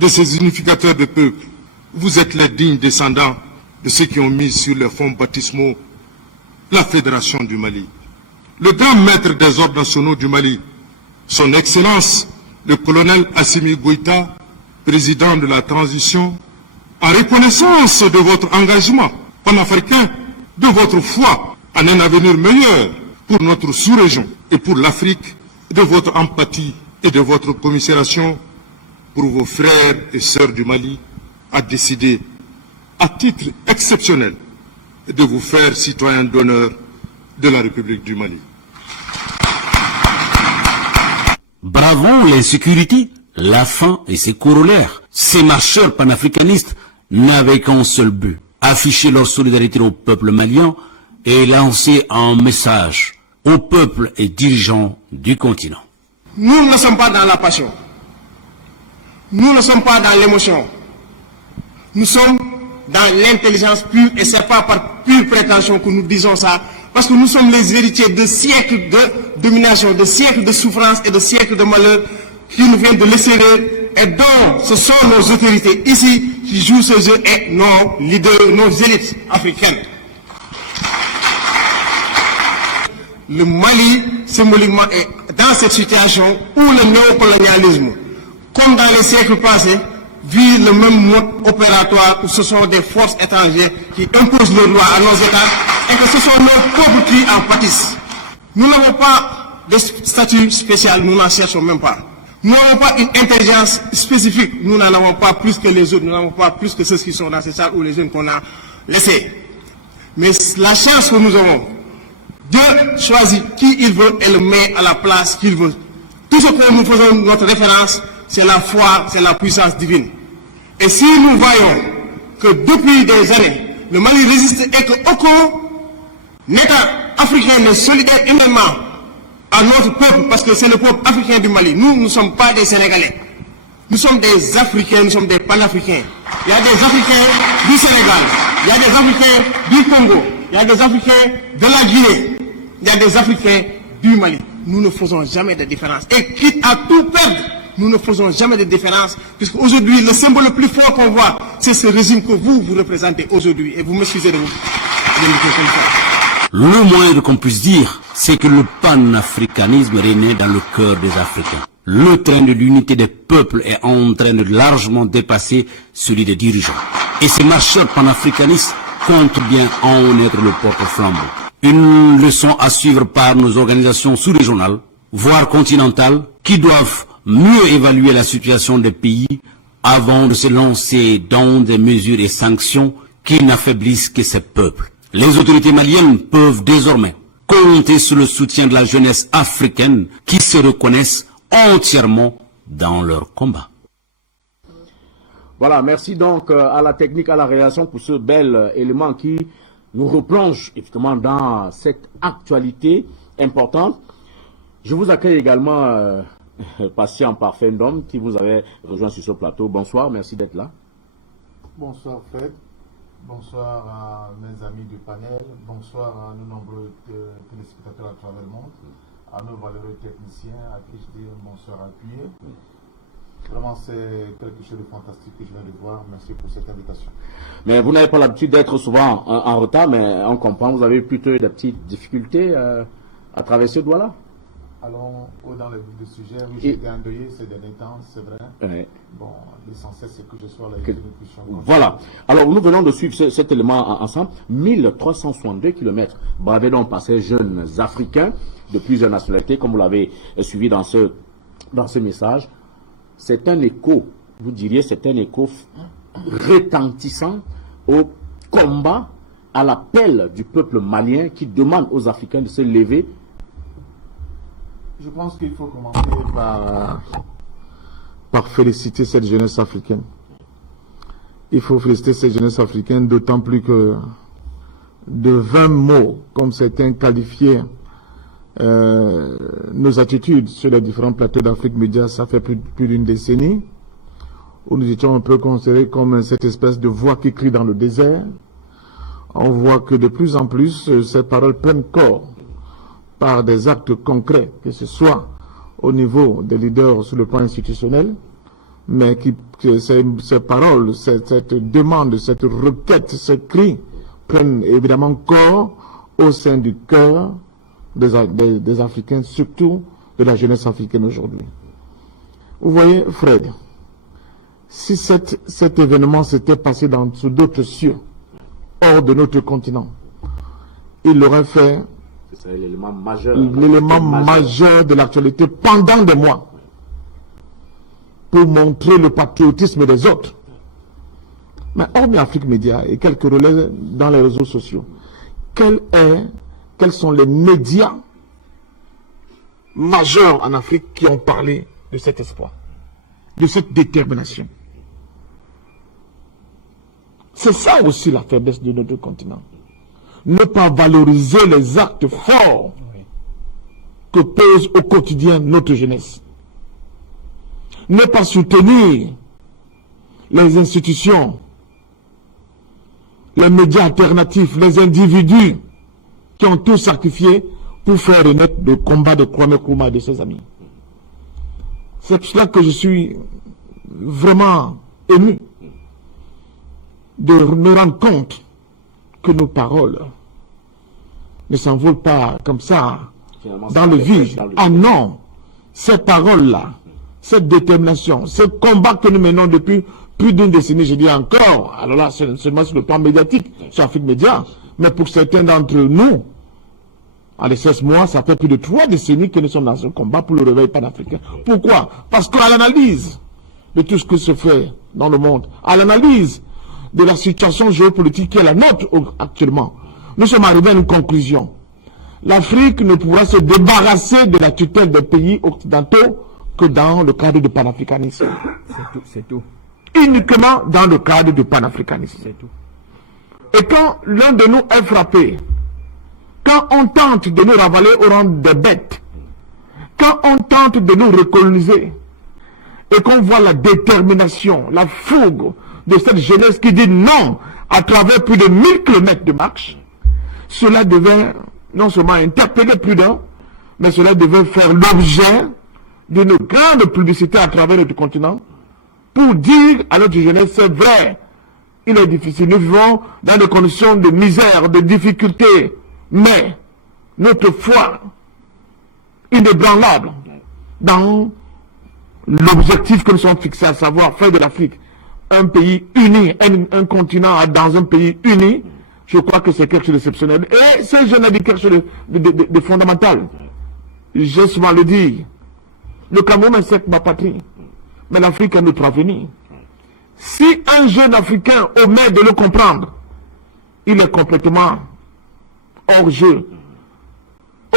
de ces unificateurs de peuples. Vous êtes les dignes descendants de ceux qui ont mis sur les fonds baptismaux la Fédération du Mali. Le grand maître des ordres nationaux du Mali, son Excellence, le colonel Assimi Goïta, président de la transition, en reconnaissance de votre engagement panafricain, de votre foi en un avenir meilleur pour notre sous-région et pour l'Afrique, de votre empathie et de votre commisération pour vos frères et sœurs du Mali, a décidé, à titre exceptionnel, de vous faire citoyen d'honneur de la République du Mali. Bravons l'insécurité, la faim et ses corollaires. Ces marcheurs panafricanistes n'avaient qu'un seul but, afficher leur solidarité au peuple malien et lancer un message au peuple et dirigeants du continent. Nous ne sommes pas dans la passion. Nous ne sommes pas dans l'émotion. Nous sommes dans l'intelligence pure et ce n'est pas par pure prétention que nous disons ça, parce que nous sommes les héritiers de siècles de domination, de siècles de souffrance et de siècles de malheur qui nous viennent de laisser et dont ce sont nos autorités ici qui jouent ce jeu et nos leaders, nos élites africaines. Le Mali, symboliquement, est dans cette situation où le néocolonialisme, comme dans les siècles passés, vit le même mode opératoire où ce sont des forces étrangères qui imposent leurs lois à nos États et que ce sont nos peuples qui en pâtissent. Nous n'avons pas de statut spécial, nous n'en cherchons même pas. Nous n'avons pas une intelligence spécifique, nous n'en avons pas plus que les autres, nous n'avons pas plus que ceux qui sont dans ces salles ou les jeunes qu'on a laissés. Mais la chance que nous avons, Dieu choisit qui il veut et le met à la place qu'il veut. Tout ce que nous faisons notre référence, c'est la foi, c'est la puissance divine. Et si nous voyons que depuis des années, le Mali résiste et qu'aucun État africain n'est solidaire humainement à notre peuple, parce que c'est le peuple africain du Mali. Nous ne sommes pas des Sénégalais. Nous sommes des Africains, nous sommes des panafricains. Il y a des Africains du Sénégal, il y a des Africains du Congo, il y a des Africains de la Guinée, il y a des Africains du Mali. Nous ne faisons jamais de différence. Et quitte à tout perdre, nous ne faisons jamais de différence, puisque aujourd'hui, le symbole le plus fort qu'on voit, c'est ce régime que vous représentez aujourd'hui. Et vous m'excusez de vous dire comme ça. Le moins qu'on puisse dire, c'est que le panafricanisme régnait dans le cœur des Africains. Le train de l'unité des peuples est en train de largement dépasser celui des dirigeants. Et ces marcheurs panafricanistes comptent bien en être le porte-flambeau. Une leçon à suivre par nos organisations sous-régionales, voire continentales, qui doivent mieux évaluer la situation des pays avant de se lancer dans des mesures et sanctions qui n'affaiblissent que ces peuples. Les autorités maliennes peuvent désormais compter sur le soutien de la jeunesse africaine qui se reconnaissent entièrement dans leur combat. Voilà, merci donc à la technique, à la réaction pour ce bel élément qui nous replonge effectivement dans cette actualité importante. Je vous accueille également, patient parfait d'homme, qui vous avait rejoint sur ce plateau. Bonsoir, merci d'être là. Bonsoir Fred, bonsoir à mes amis du panel, bonsoir à nos nombreux téléspectateurs à travers le monde, à nos valeureux techniciens, à qui je dis bonsoir appuyé. Vraiment, c'est quelque chose de fantastique que je viens de voir. Merci pour cette invitation. Mais vous n'avez pas l'habitude d'être souvent en retard, mais on comprend, vous avez plutôt des petites difficultés à traverser ce doigt-là. Allons dans le vif du sujet. Oui, j'ai été endeuillé ces derniers temps, c'est vrai. Ouais. Bon, l'essentiel, c'est que je sois là et que nous puissions. Voilà. Alors, nous venons de suivre cet élément ensemble. 1362 km bravés donc par ces jeunes Africains de plusieurs nationalités, comme vous l'avez suivi dans ce message. C'est un écho, vous diriez, c'est un écho retentissant au combat, à l'appel du peuple malien qui demande aux Africains de se lever. Je pense qu'il faut commencer par féliciter cette jeunesse africaine. Il faut féliciter cette jeunesse africaine, d'autant plus que de 20 mots, comme certains qualifiaient nos attitudes sur les différents plateaux d'Afrique Média, ça fait plus d'une décennie, où nous étions un peu considérés comme cette espèce de voix qui crie dans le désert. On voit que de plus en plus, ces paroles prennent corps par des actes concrets, que ce soit au niveau des leaders sur le plan institutionnel, mais que ces paroles, cette demande, cette requête, ce cri prennent évidemment corps au sein du cœur des Africains, surtout de la jeunesse africaine aujourd'hui. Vous voyez, Fred, si cet événement s'était passé sous d'autres cieux, hors de notre continent, il l'aurait fait l'élément majeur de l'actualité pendant des mois, pour montrer le patriotisme des autres. Mais hormis Afrique Média et quelques relais dans les réseaux sociaux, quels sont les médias majeurs en Afrique qui ont parlé de cet espoir, de cette détermination? C'est ça aussi la faiblesse de notre continent. Ne pas valoriser les actes forts que pose au quotidien notre jeunesse. Ne pas soutenir les institutions, les médias alternatifs, les individus qui ont tout sacrifié pour faire renaître le combat de Kwame Nkrumah et de ses amis. C'est pour cela que je suis vraiment ému de me rendre compte que nos paroles ne s'envolent pas comme ça dans le vide. Ah non, ces paroles-là, cette détermination, ce combat que nous menons depuis plus d'une décennie, je dis encore, alors là, seulement sur le plan médiatique, sur Afrique Média, mais pour certains d'entre nous, en les 16 mois, ça fait plus de 3 décennies que nous sommes dans ce combat pour le réveil panafricain. Pourquoi? Parce qu'à l'analyse de tout ce que se fait dans le monde, à l'analyse de la situation géopolitique qui est la nôtre actuellement, nous sommes arrivés à une conclusion. L'Afrique ne pourra se débarrasser de la tutelle des pays occidentaux que dans le cadre du panafricanisme. C'est tout. Uniquement dans le cadre du panafricanisme. C'est tout. Et quand l'un de nous est frappé, quand on tente de nous ravaler au rang des bêtes, quand on tente de nous recoloniser, et qu'on voit la détermination, la fougue de cette jeunesse qui dit non à travers plus de 1000 km de marche, cela devait non seulement interpeller plus d'un, mais cela devait faire l'objet d'une grande publicité à travers notre continent pour dire à notre jeunesse, c'est vrai, il est difficile, nous vivons dans des conditions de misère, de difficulté, mais notre foi inébranlable dans l'objectif que nous sommes fixés, à savoir faire de l'Afrique un pays uni, un continent dans un pays uni, je crois que c'est quelque chose d'exceptionnel. Et ces jeunes ont dit quelque chose de fondamental. J'ai souvent le dit, le Cameroun est certes ma patrie, mais l'Afrique est notre avenir. Si un jeune Africain omet de le comprendre, il est complètement hors jeu.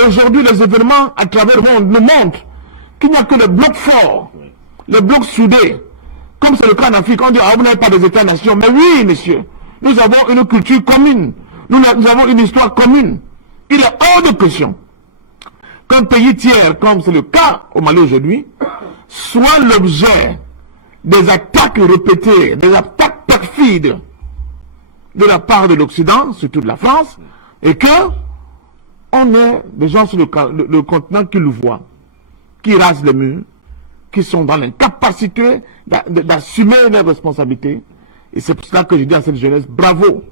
Aujourd'hui, les événements à travers le monde nous montrent qu'il n'y a que les blocs forts, les blocs soudés. Comme c'est le cas en Afrique, on dit, ah, vous n'avez pas des États-nations. Mais oui, monsieur, nous avons une culture commune. Nous avons une histoire commune. Il est hors de question qu'un pays tiers, comme c'est le cas au Mali aujourd'hui, soit l'objet des attaques répétées, des attaques perfides de la part de l'Occident, surtout de la France, et que on est des gens sur le continent qui le voient, qui rasent les murs, qui sont dans l'incapacité d'assumer leurs responsabilités. Et c'est pour cela que je dis à cette jeunesse, bravo,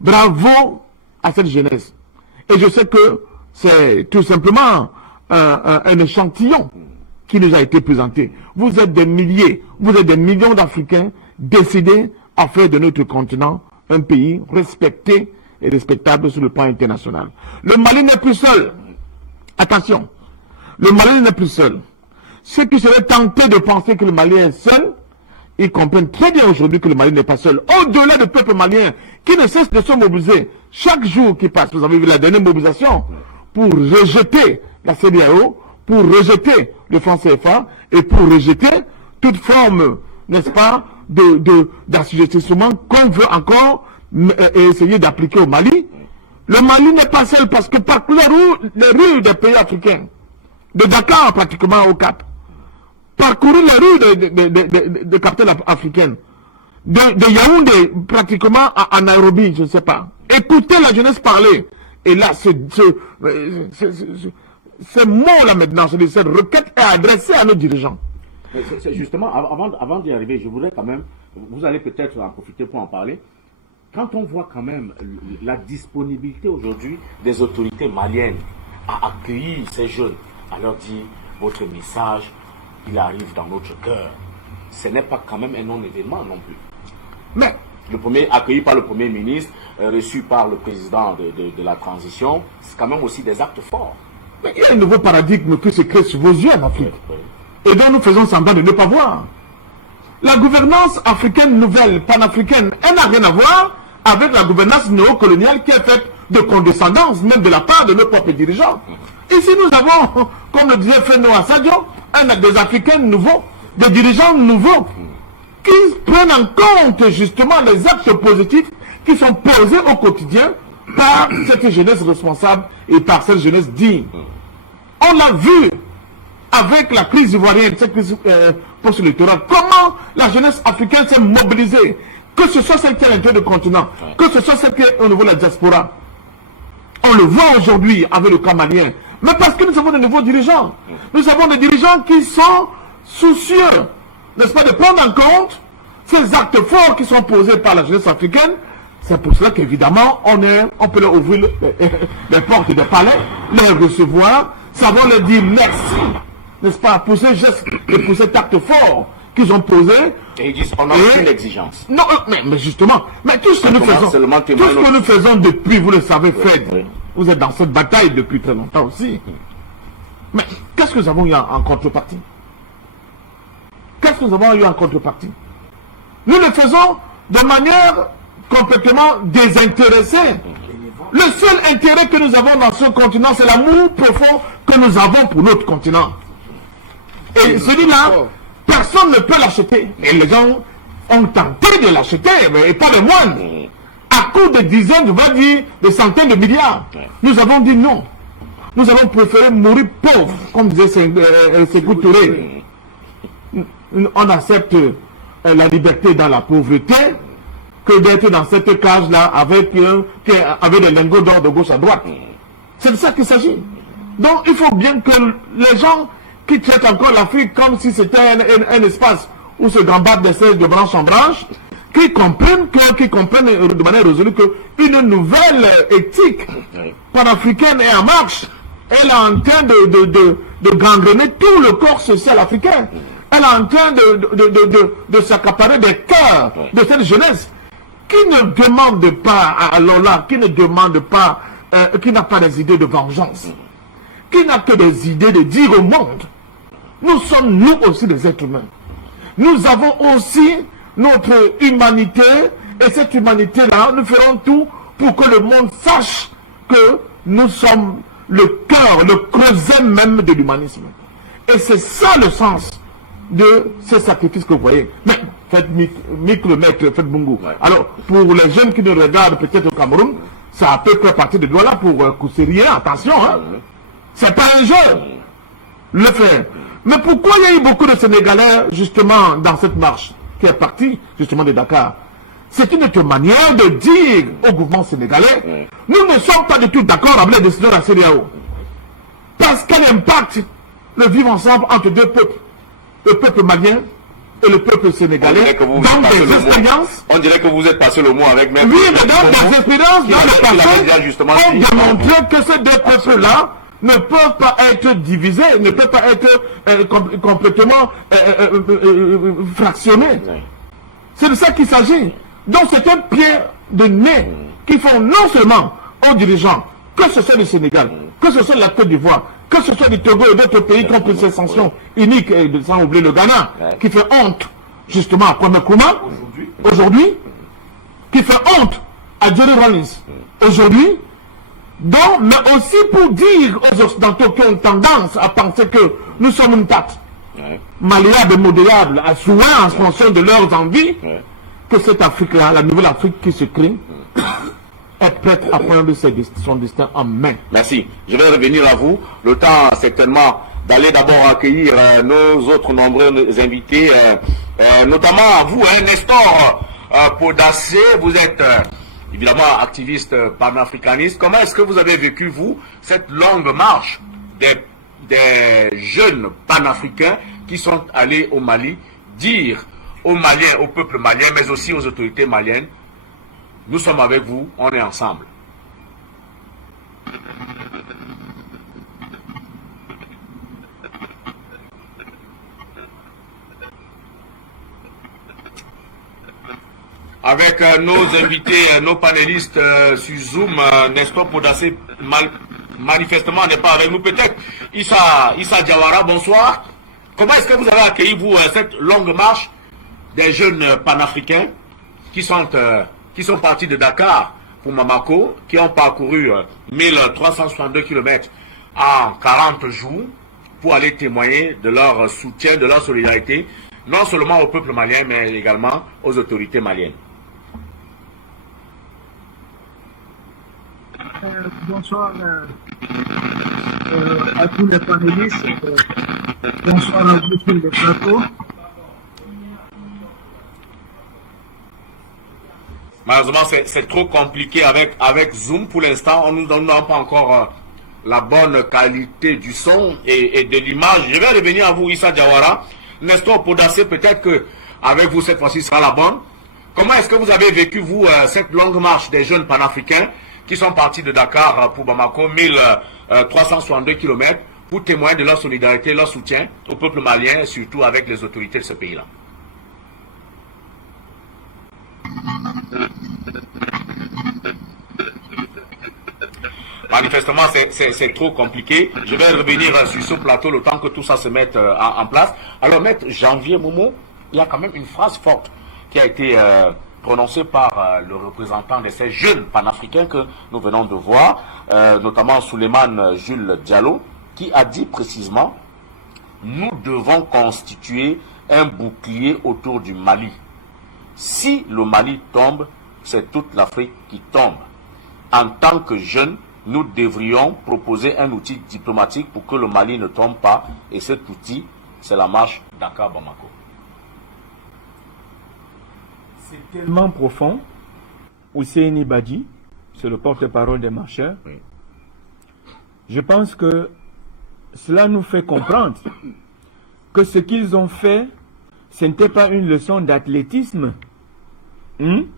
bravo à cette jeunesse. Et je sais que c'est tout simplement un échantillon qui nous a été présenté. Vous êtes des milliers, vous êtes des millions d'Africains décidés à faire de notre continent un pays respecté et respectable sur le plan international. Le Mali n'est plus seul. Attention, le Mali n'est plus seul. Ceux qui seraient tentés de penser que le Mali est seul, ils comprennent très bien aujourd'hui que le Mali n'est pas seul. Au-delà du peuple malien qui ne cesse de se mobiliser chaque jour qui passe, vous avez vu la dernière mobilisation pour rejeter la CEDEAO, pour rejeter le franc CFA et pour rejeter toute forme, n'est-ce pas, d'assujettissement qu'on veut encore essayer d'appliquer au Mali. Le Mali n'est pas seul parce que partout les rues des pays africains, de Dakar pratiquement au Cap, parcourir les rues de capitales africaines, de Yaoundé pratiquement à Nairobi, je ne sais pas. Écoutez la jeunesse parler. Et là, ces mots-là maintenant, cette requête est adressée à nos dirigeants. C'est justement, avant d'y arriver, je voudrais quand même, vous allez peut-être en profiter pour en parler, quand on voit quand même la disponibilité aujourd'hui des autorités maliennes à accueillir ces jeunes, à leur dire, votre message, il arrive dans notre cœur. Ce n'est pas quand même un non-événement non plus. Mais, le premier, accueilli par le Premier ministre, reçu par le président de la transition, c'est quand même aussi des actes forts. Mais il y a un nouveau paradigme qui se crée sous vos yeux en Afrique. Et dont nous faisons semblant de ne pas voir. La gouvernance africaine nouvelle, panafricaine, elle n'a rien à voir avec la gouvernance néocoloniale qui est faite de condescendance, même de la part de nos propres dirigeants. Ici, nous avons, comme le disait Feno Assadio, des Africains nouveaux, des dirigeants nouveaux, qui prennent en compte justement les actes positifs qui sont posés au quotidien par cette jeunesse responsable et par cette jeunesse digne. On l'a vu avec la crise ivoirienne, cette crise post-électorale, comment la jeunesse africaine s'est mobilisée, que ce soit celle qui est à l'intérieur du continent, que ce soit celle qui est au niveau de la diaspora. On le voit aujourd'hui avec le cas malien, mais parce que nous avons de nouveaux dirigeants. Nous avons des dirigeants qui sont soucieux n'est-ce pas, de prendre en compte ces actes forts qui sont posés par la jeunesse africaine. C'est pour cela qu'évidemment, on peut leur ouvrir les portes des palais, les recevoir, savoir leur dire merci, n'est-ce pas, pour ces gestes et pour cet acte fort qu'ils ont posé. Et ils disent, on n'a aucune exigence. Non, mais justement, mais tout ce que nous faisons depuis, vous le savez, Fred, vous êtes dans cette bataille depuis très longtemps aussi. Mais qu'est-ce que nous avons eu en contrepartie? Qu'est-ce que nous avons eu en contrepartie? Nous le faisons de manière complètement désintéressée. Le seul intérêt que nous avons dans ce continent, c'est l'amour profond que nous avons pour notre continent. Et celui-là, personne ne peut l'acheter. Et les gens ont tenté de l'acheter, mais pas les moindres. À coût de dizaines, on va dire, de centaines de milliards. Nous avons dit non. Nous avons préféré mourir pauvres, comme disait Sékou Touré. On accepte la liberté dans la pauvreté que d'être dans cette cage-là avec des lingots d'or de gauche à droite. C'est de ça qu'il s'agit. Donc il faut bien que les gens qui traitent encore l'Afrique comme si c'était un espace où se gambadent des sièges de branche en branche, qui comprennent de manière résolue qu'une nouvelle éthique panafricaine est en marche. Elle est en train de gangrener tout le corps social africain. Elle est en train de s'accaparer des cœurs de cette jeunesse qui ne demande pas à Lola, qui ne demande pas, qui n'a pas des idées de vengeance, qui n'a que des idées de dire au monde, nous sommes nous aussi des êtres humains. Nous avons aussi notre humanité, et cette humanité-là, nous ferons tout pour que le monde sache que nous sommes le cœur, le creuset même de l'humanisme. Et c'est ça le sens de ces sacrifices que vous voyez. Mais faites le maître, faites Bungu. Alors, pour les jeunes qui nous regardent peut-être au Cameroun, ça peut faire partie de Douala pour Kousserier, attention, hein. C'est pas un jeu, le faire. Mais pourquoi il y a eu beaucoup de Sénégalais, justement, dans cette marche, qui est partie, justement, de Dakar? C'est une autre manière de dire au gouvernement sénégalais, nous ne sommes pas du tout d'accord avec les décisions de la CEDEAO. Parce qu'elle impacte le vivre ensemble entre deux peuples. Le peuple malien et le peuple sénégalais. Dans des expériences. On dirait que vous êtes passé le mot avec même. Oui, mais dans des expériences, dans le passé, on démontre que ces deux peuples-là ne peuvent pas être divisés, ne peuvent pas être complètement fractionnés. C'est de ça qu'il s'agit. Donc c'est un pied de nez qui font non seulement aux dirigeants, que ce soit du Sénégal, que ce soit de la Côte d'Ivoire, que ce soit du Togo et d'autres pays qui ont pris ces sanctions uniques, et sans oublier le Ghana, qui fait honte justement à Kwame Nkrumah aujourd'hui, qui fait honte à Jerry Rawlings aujourd'hui, donc, mais aussi pour dire aux Occidentaux qui ont tendance à penser que nous sommes une patte malléable et modérable, à souvent en fonction de leurs envies, que cette Afrique-là, la nouvelle Afrique qui se crée, est prête à prendre son destin en main. Merci. Je vais revenir à vous. Le temps, certainement, d'aller d'abord accueillir nos autres nombreux invités, notamment à vous, Nestor Podassé. Vous êtes évidemment activiste panafricaniste. Comment est-ce que vous avez vécu, vous, cette longue marche des jeunes panafricains qui sont allés au Mali dire aux Maliens, au peuple malien, mais aussi aux autorités maliennes, nous sommes avec vous, on est ensemble? Avec nos invités, nos panélistes sur Zoom, Nestor Podassé, manifestement n'est pas avec nous. Peut-être Issa Diawara, bonsoir. Comment est-ce que vous avez accueilli, vous, cette longue marche des jeunes panafricains qui sont partis de Dakar pour Bamako, qui ont parcouru 1362 km en 40 jours pour aller témoigner de leur soutien, de leur solidarité, non seulement au peuple malien, mais également aux autorités maliennes? Bonsoir à tous les panélistes, bonsoir à vous sur le plateau. Malheureusement, c'est trop compliqué avec Zoom pour l'instant. Nous n'avons pas encore la bonne qualité du son et de l'image. Je vais revenir à vous, Issa Diawara. Nestor Podacé, peut-être que avec vous cette fois-ci sera la bonne. Comment est-ce que vous avez vécu, vous, cette longue marche des jeunes panafricains qui sont partis de Dakar pour Bamako, 1362 km, pour témoigner de leur solidarité, leur soutien au peuple malien et surtout avec les autorités de ce pays-là? Manifestement, c'est trop compliqué. Je vais revenir sur ce plateau le temps que tout ça se mette en place. Alors, Maître Janvier Momo, il y a quand même une phrase forte qui a été prononcée par le représentant de ces jeunes panafricains que nous venons de voir, notamment Souleymane Jules Diallo, qui a dit précisément « Nous devons constituer un bouclier autour du Mali. Si le Mali tombe, c'est toute l'Afrique qui tombe. En tant que jeunes, nous devrions proposer un outil diplomatique pour que le Mali ne tombe pas. Et cet outil, c'est la marche Dakar-Bamako. » C'est tellement profond. Husseini Badi, c'est le porte-parole des marcheurs. Oui. Je pense que cela nous fait comprendre que ce qu'ils ont fait, ce n'était pas une leçon d'athlétisme. Nous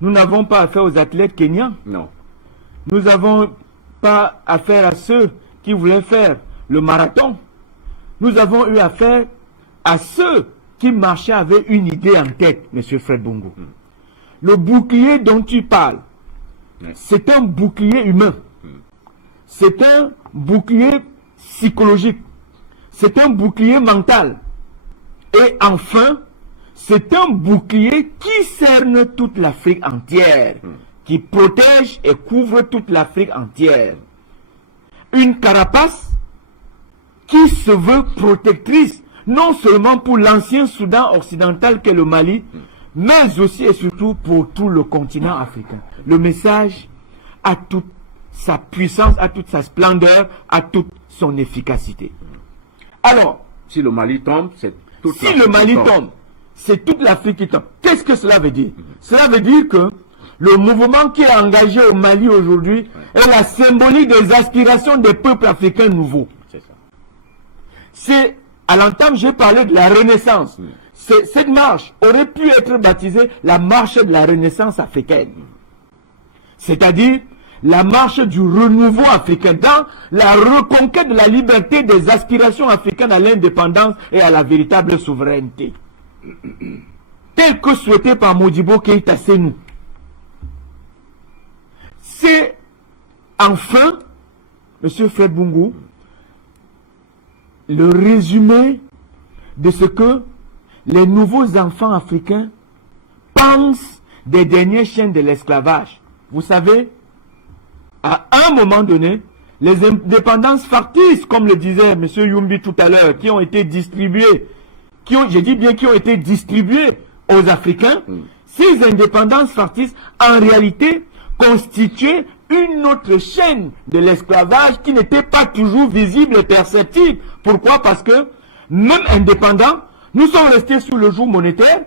n'avons pas affaire aux athlètes kenyans. Non. Nous n'avons pas affaire à ceux qui voulaient faire le marathon. Nous avons eu affaire à ceux qui marchaient avec une idée en tête, M. Fred Bongo. Le bouclier dont tu parles, c'est un bouclier humain. C'est un bouclier psychologique. C'est un bouclier mental. Et enfin, c'est un bouclier qui cerne toute l'Afrique entière, qui protège et couvre toute l'Afrique entière. Une carapace qui se veut protectrice, non seulement pour l'ancien Soudan occidental qu'est le Mali, mais aussi et surtout pour tout le continent africain. Le message a toute sa puissance, a toute sa splendeur, a toute son efficacité. Alors, si le Mali tombe, c'est toute si le Mali tombe, c'est toute l'Afrique qui tombe. Qu'est-ce que cela veut dire? Cela veut dire que le mouvement qui est engagé au Mali aujourd'hui est la symbolique des aspirations des peuples africains nouveaux. C'est, à l'entame, j'ai parlé de la Renaissance. Cette marche aurait pu être baptisée la marche de la Renaissance africaine. C'est-à-dire la marche du renouveau africain, dans la reconquête de la liberté des aspirations africaines à l'indépendance et à la véritable souveraineté. Tel que souhaité par Modibo Keïta Sénou. C'est enfin, M. Fred Bungu, le résumé de ce que les nouveaux enfants africains pensent des dernières chaînes de l'esclavage. Vous savez, à un moment donné, les indépendances factices, comme le disait M. Yumbi tout à l'heure, qui ont été distribuées, je dis bien qui ont été distribuées aux Africains, ces indépendances factices, en réalité, constituaient une autre chaîne de l'esclavage qui n'était pas toujours visible et perceptible. Pourquoi? Parce que, même indépendants, nous sommes restés sous le joug monétaire,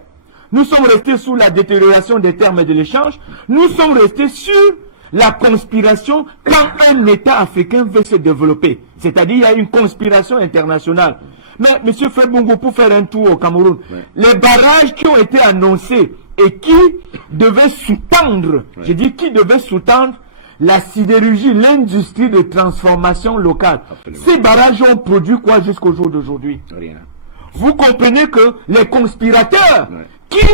nous sommes restés sous la détérioration des termes de l'échange, nous sommes restés sur la conspiration quand un État africain veut se développer. C'est-à-dire, il y a une conspiration internationale. Mais, M. Fred Bongo, pour faire un tour au Cameroun, les barrages qui ont été annoncés et qui devaient sous-tendre, je dis qui devaient sous-tendre la sidérurgie, l'industrie de transformation locale. Absolument. Ces barrages ont produit quoi jusqu'au jour d'aujourd'hui? Rien. Vous comprenez que les conspirateurs qui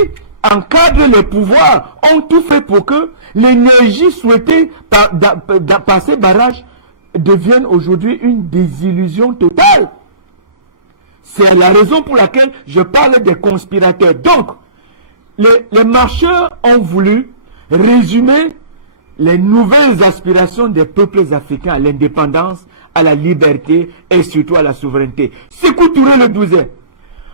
encadrent les pouvoirs ont tout fait pour que l'énergie souhaitée par ces barrages devienne aujourd'hui une désillusion totale. C'est la raison pour laquelle je parle des conspirateurs. Donc, les marcheurs ont voulu résumer les nouvelles aspirations des peuples africains à l'indépendance, à la liberté et surtout à la souveraineté. Sékou Touré le disait.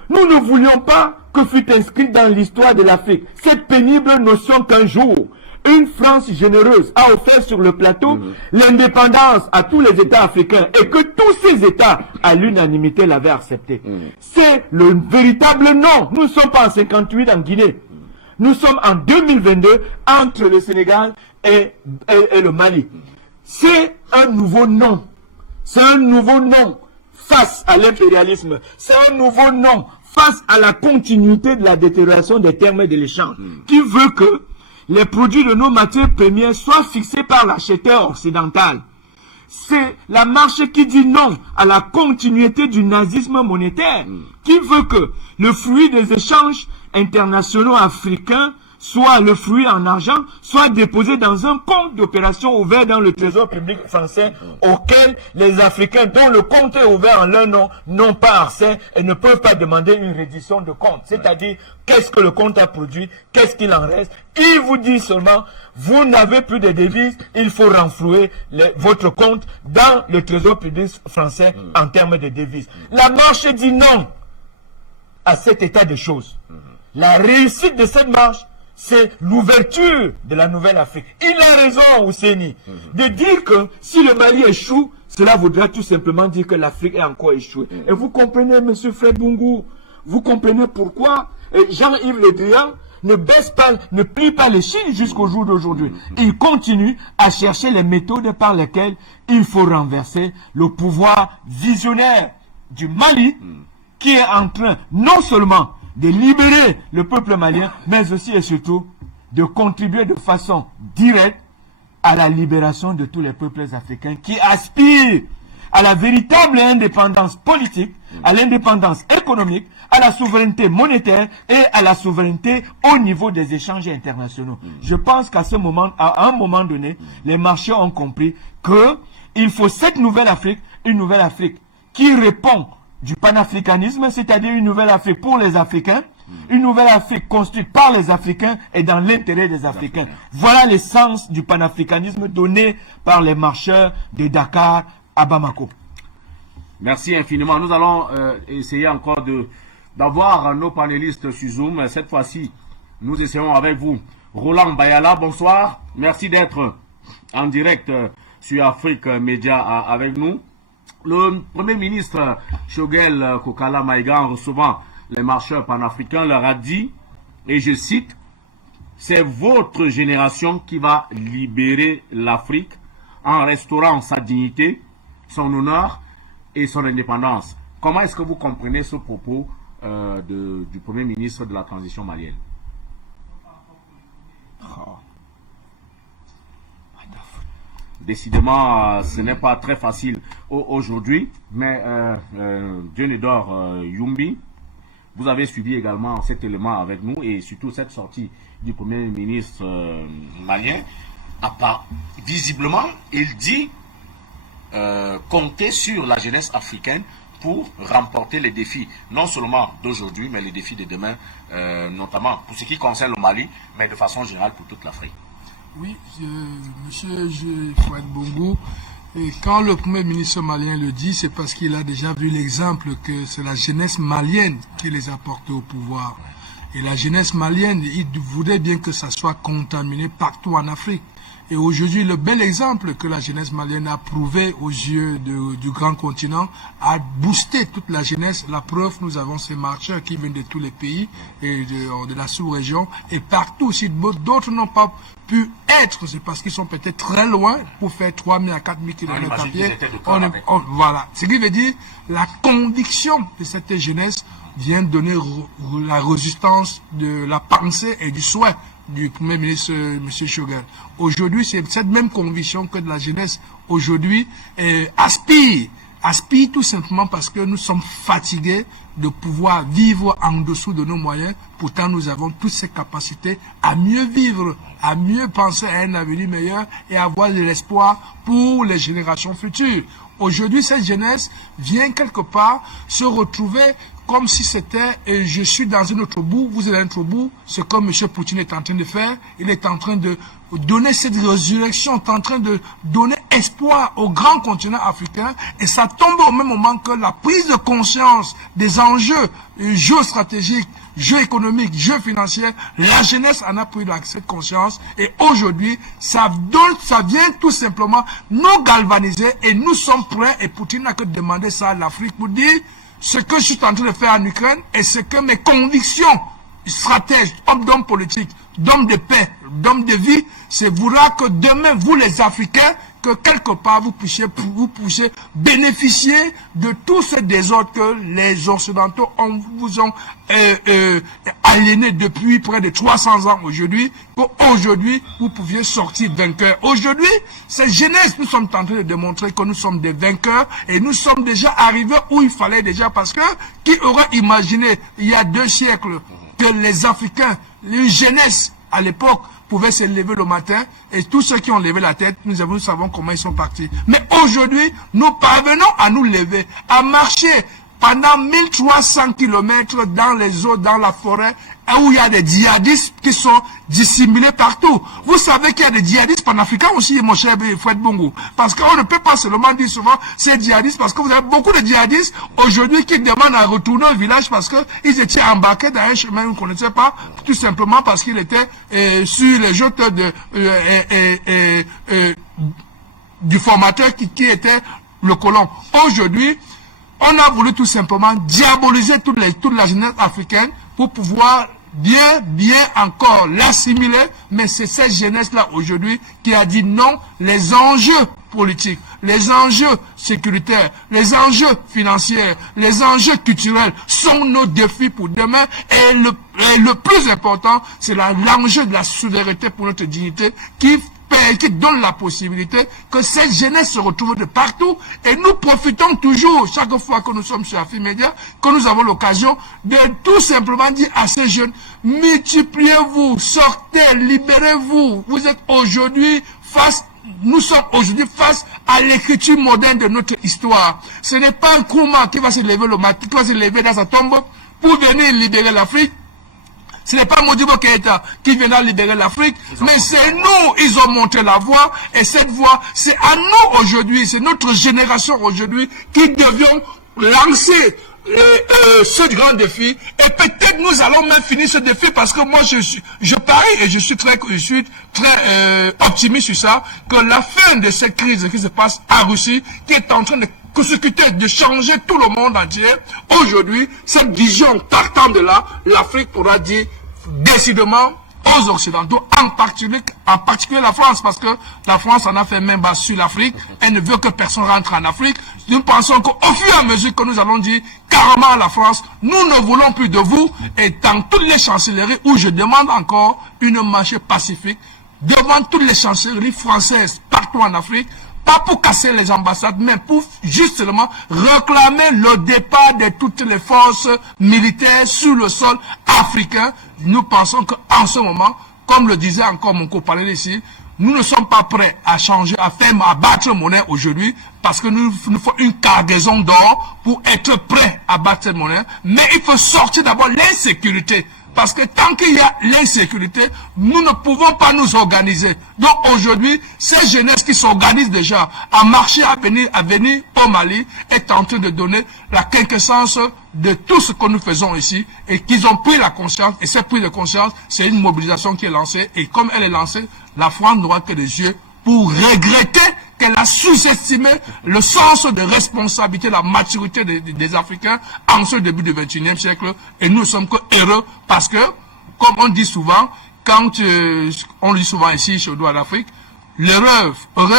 Nous ne voulions pas que fût inscrite dans l'histoire de l'Afrique cette pénible notion qu'un jour, une France généreuse a offert sur le plateau l'indépendance à tous les États africains et que tous ces États, à l'unanimité, l'avaient accepté. C'est le véritable nom. Nous ne sommes pas en 58 en Guinée. Nous sommes en 2022 entre le Sénégal et le Mali. C'est un nouveau nom. C'est un nouveau nom face à l'impérialisme. C'est un nouveau nom face à la continuité de la détérioration des termes de l'échange, qui veut que les produits de nos matières premières soient fixés par l'acheteur occidental. C'est la marche qui dit non à la continuité du nazisme monétaire, qui veut que le fruit des échanges internationaux africains, soit le fruit en argent, soit déposé dans un compte d'opération ouvert dans le trésor public français, auquel les Africains dont le compte est ouvert en leur nom n'ont pas accès et ne peuvent pas demander une reddition de compte. C'est-à-dire, qu'est-ce que le compte a produit, qu'est-ce qu'il en reste. Il vous dit seulement, vous n'avez plus de devises, il faut renflouer votre compte dans le trésor public français en termes de devises. La marche dit non à cet état de choses. La réussite de cette marche, c'est l'ouverture de la nouvelle Afrique. Il a raison, Ousseini, de dire que si le Mali échoue, cela voudra tout simplement dire que l'Afrique est encore échouée. Et vous comprenez, M. Fred Bungu, vous comprenez pourquoi Jean-Yves Le Drian ne baisse pas, ne plie pas les chines jusqu'au jour d'aujourd'hui. Il continue à chercher les méthodes par lesquelles il faut renverser le pouvoir visionnaire du Mali, qui est en train non seulement de libérer le peuple malien, mais aussi et surtout de contribuer de façon directe à la libération de tous les peuples africains qui aspirent à la véritable indépendance politique, à l'indépendance économique, à la souveraineté monétaire et à la souveraineté au niveau des échanges internationaux. Je pense qu'à un moment donné, les marchés ont compris qu'il faut cette nouvelle Afrique, une nouvelle Afrique qui répond du panafricanisme, c'est-à-dire une nouvelle Afrique pour les Africains, une nouvelle Afrique construite par les Africains et dans l'intérêt des Africains. Voilà l'essence du panafricanisme donné par les marcheurs de Dakar à Bamako. Merci infiniment. Nous allons essayer encore d'avoir nos panélistes sur Zoom. Cette fois-ci, nous essayons avec vous. Roland Bayala, bonsoir. Merci d'être en direct sur Afrique Média avec nous. Le Premier ministre Choguel Kokala Maïga, en recevant les marcheurs panafricains, leur a dit, et je cite, « C'est votre génération qui va libérer l'Afrique en restaurant sa dignité, son honneur et son indépendance. » Comment est-ce que vous comprenez ce propos du Premier ministre de la transition malienne? Décidément, ce n'est pas très facile aujourd'hui, mais Dieudonné Yumbi, vous avez suivi également cet élément avec nous et surtout cette sortie du Premier ministre malien. Visiblement, il dit compter sur la jeunesse africaine pour remporter les défis, non seulement d'aujourd'hui, mais les défis de demain, notamment pour ce qui concerne le Mali, mais de façon générale pour toute l'Afrique. Oui, monsieur Fred Bungu, quand le Premier ministre malien le dit, c'est parce qu'il a déjà vu l'exemple que c'est la jeunesse malienne qui les a portés au pouvoir. Et la jeunesse malienne, il voudrait bien que ça soit contaminé partout en Afrique. Et aujourd'hui, le bel exemple que la jeunesse malienne a prouvé aux yeux du grand continent a boosté toute la jeunesse. La preuve, nous avons ces marcheurs qui viennent de tous les pays et de la sous-région. Et partout, si d'autres n'ont pas pu être, c'est parce qu'ils sont peut-être très loin pour faire 3 000 à 4 000 km à pied. Voilà. Ce qui veut dire la conviction de cette jeunesse vient donner la résistance de la pensée et du souhait du Premier ministre M. Choguel. Aujourd'hui, c'est cette même conviction que de la jeunesse aujourd'hui aspire tout simplement parce que nous sommes fatigués de pouvoir vivre en dessous de nos moyens. Pourtant, nous avons toutes ces capacités à mieux vivre, à mieux penser à un avenir meilleur et à avoir de l'espoir pour les générations futures. Aujourd'hui, cette jeunesse vient quelque part se retrouver comme si c'était je suis dans un autre bout, vous êtes dans un autre bout. C'est comme M. Poutine est en train de faire. Il est en train de donner cette résurrection, est en train de donner espoir au grand continent africain. Et ça tombe au même moment que la prise de conscience des enjeux géostratégiques, géoéconomiques, géofinanciers. La jeunesse en a pris cette conscience. Et aujourd'hui, ça vient tout simplement nous galvaniser. Et nous sommes prêts. Et Poutine n'a que demandé ça à l'Afrique pour dire ce que je suis en train de faire en Ukraine et ce que mes convictions stratège, d'homme politique, d'homme de paix, d'homme de vie, c'est vouloir que demain, vous les Africains, que quelque part vous puissiez bénéficier de tout ce désordre que les Occidentaux vous ont aliéné depuis près de 300 ans aujourd'hui, qu'aujourd'hui vous pouviez sortir vainqueurs. Aujourd'hui, cette jeunesse, nous sommes en train de démontrer que nous sommes des vainqueurs et nous sommes déjà arrivés où il fallait déjà, parce que qui aurait imaginé il y a 2 siècles que les Africains, les jeunesses à l'époque, pouvaient se lever le matin, et tous ceux qui ont levé la tête, nous savons comment ils sont partis. Mais aujourd'hui, nous parvenons à nous lever, à marcher pendant 1300 km dans les eaux, dans la forêt, où il y a des djihadistes qui sont dissimulés partout. Vous savez qu'il y a des djihadistes panafricains aussi, mon cher Fred Bongo. Parce qu'on ne peut pas seulement dire souvent ces djihadistes, parce que vous avez beaucoup de djihadistes aujourd'hui qui demandent à retourner au village parce qu'ils étaient embarqués dans un chemin qu'on ne connaissait pas, tout simplement parce qu'ils étaient sur les joutes du formateur qui était le colon. Aujourd'hui, on a voulu tout simplement diaboliser toute la jeunesse africaine pour pouvoir bien encore l'assimiler, mais c'est cette jeunesse-là aujourd'hui qui a dit non. Les enjeux politiques, les enjeux sécuritaires, les enjeux financiers, les enjeux culturels sont nos défis pour demain, et le plus important, c'est l'enjeu de la souveraineté pour notre dignité qui donne la possibilité que cette jeunesse se retrouve de partout, et nous profitons toujours, chaque fois que nous sommes sur Afrique Média, que nous avons l'occasion de tout simplement dire à ces jeunes, multipliez-vous, sortez, libérez-vous. Vous êtes aujourd'hui nous sommes aujourd'hui face à l'écriture moderne de notre histoire. Ce n'est pas un Nkrumah qui va se lever le matin, qui va se lever dans sa tombe pour venir libérer l'Afrique. Ce n'est pas Modibo Keïta qui viendra libérer l'Afrique, mais c'est nous, ils ont montré la voie, et cette voie, c'est à nous aujourd'hui, c'est notre génération aujourd'hui qui devions lancer ce grand défi, et peut-être nous allons même finir ce défi, parce que moi je parie et je suis très optimiste sur ça, que la fin de cette crise qui se passe en Russie, qui est en train de changer tout le monde entier, aujourd'hui, cette vision partant de là, l'Afrique pourra dire décidément aux Occidentaux, en particulier la France, parce que la France en a fait main basse sur l'Afrique, elle ne veut que personne rentre en Afrique. Nous pensons qu'au fur et à mesure que nous allons dire carrément à la France, nous ne voulons plus de vous, et dans toutes les chancelleries où je demande encore une marche pacifique, devant toutes les chancelleries françaises partout en Afrique, pas pour casser les ambassades, mais pour justement réclamer le départ de toutes les forces militaires sur le sol africain. Nous pensons qu'en ce moment, comme le disait encore mon copain ici, nous ne sommes pas prêts à changer, à battre monnaie aujourd'hui, parce que nous faut une cargaison d'or pour être prêts à battre cette monnaie. Mais il faut sortir d'abord l'insécurité. Parce que tant qu'il y a l'insécurité, nous ne pouvons pas nous organiser. Donc aujourd'hui, ces jeunesses qui s'organisent déjà à marcher, à venir au Mali, est en train de donner la quintessence de tout ce que nous faisons ici, et qu'ils ont pris la conscience, et cette prise de conscience, c'est une mobilisation qui est lancée, et comme elle est lancée, la France n'aura que les yeux pour regretter qu'elle a sous-estimé le sens de responsabilité, la maturité des Africains en ce début du XXIe siècle. Et nous ne sommes que heureux parce que, comme on dit souvent, quand on dit souvent ici chez Douane d'Afrique, l'erreur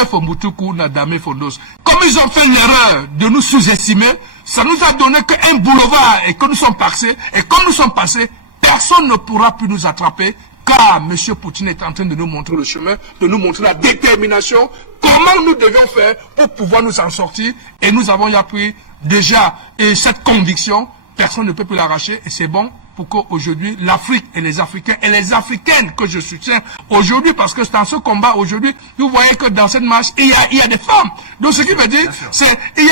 Fomutuku Nadame Fondos. Comme ils ont fait l'erreur de nous sous-estimer, ça nous a donné qu'un boulevard, et que nous sommes passés, et comme nous sommes passés, personne ne pourra plus nous attraper. Car M. Poutine est en train de nous montrer le chemin, de nous montrer la détermination, comment nous devions faire pour pouvoir nous en sortir. Et nous avons appris déjà cette conviction, personne ne peut plus l'arracher, et c'est bon pour qu'aujourd'hui l'Afrique et les Africains et les Africaines que je soutiens aujourd'hui, parce que dans ce combat aujourd'hui, vous voyez que dans cette marche, il y a des femmes. Donc ce qui veut dire, c'est il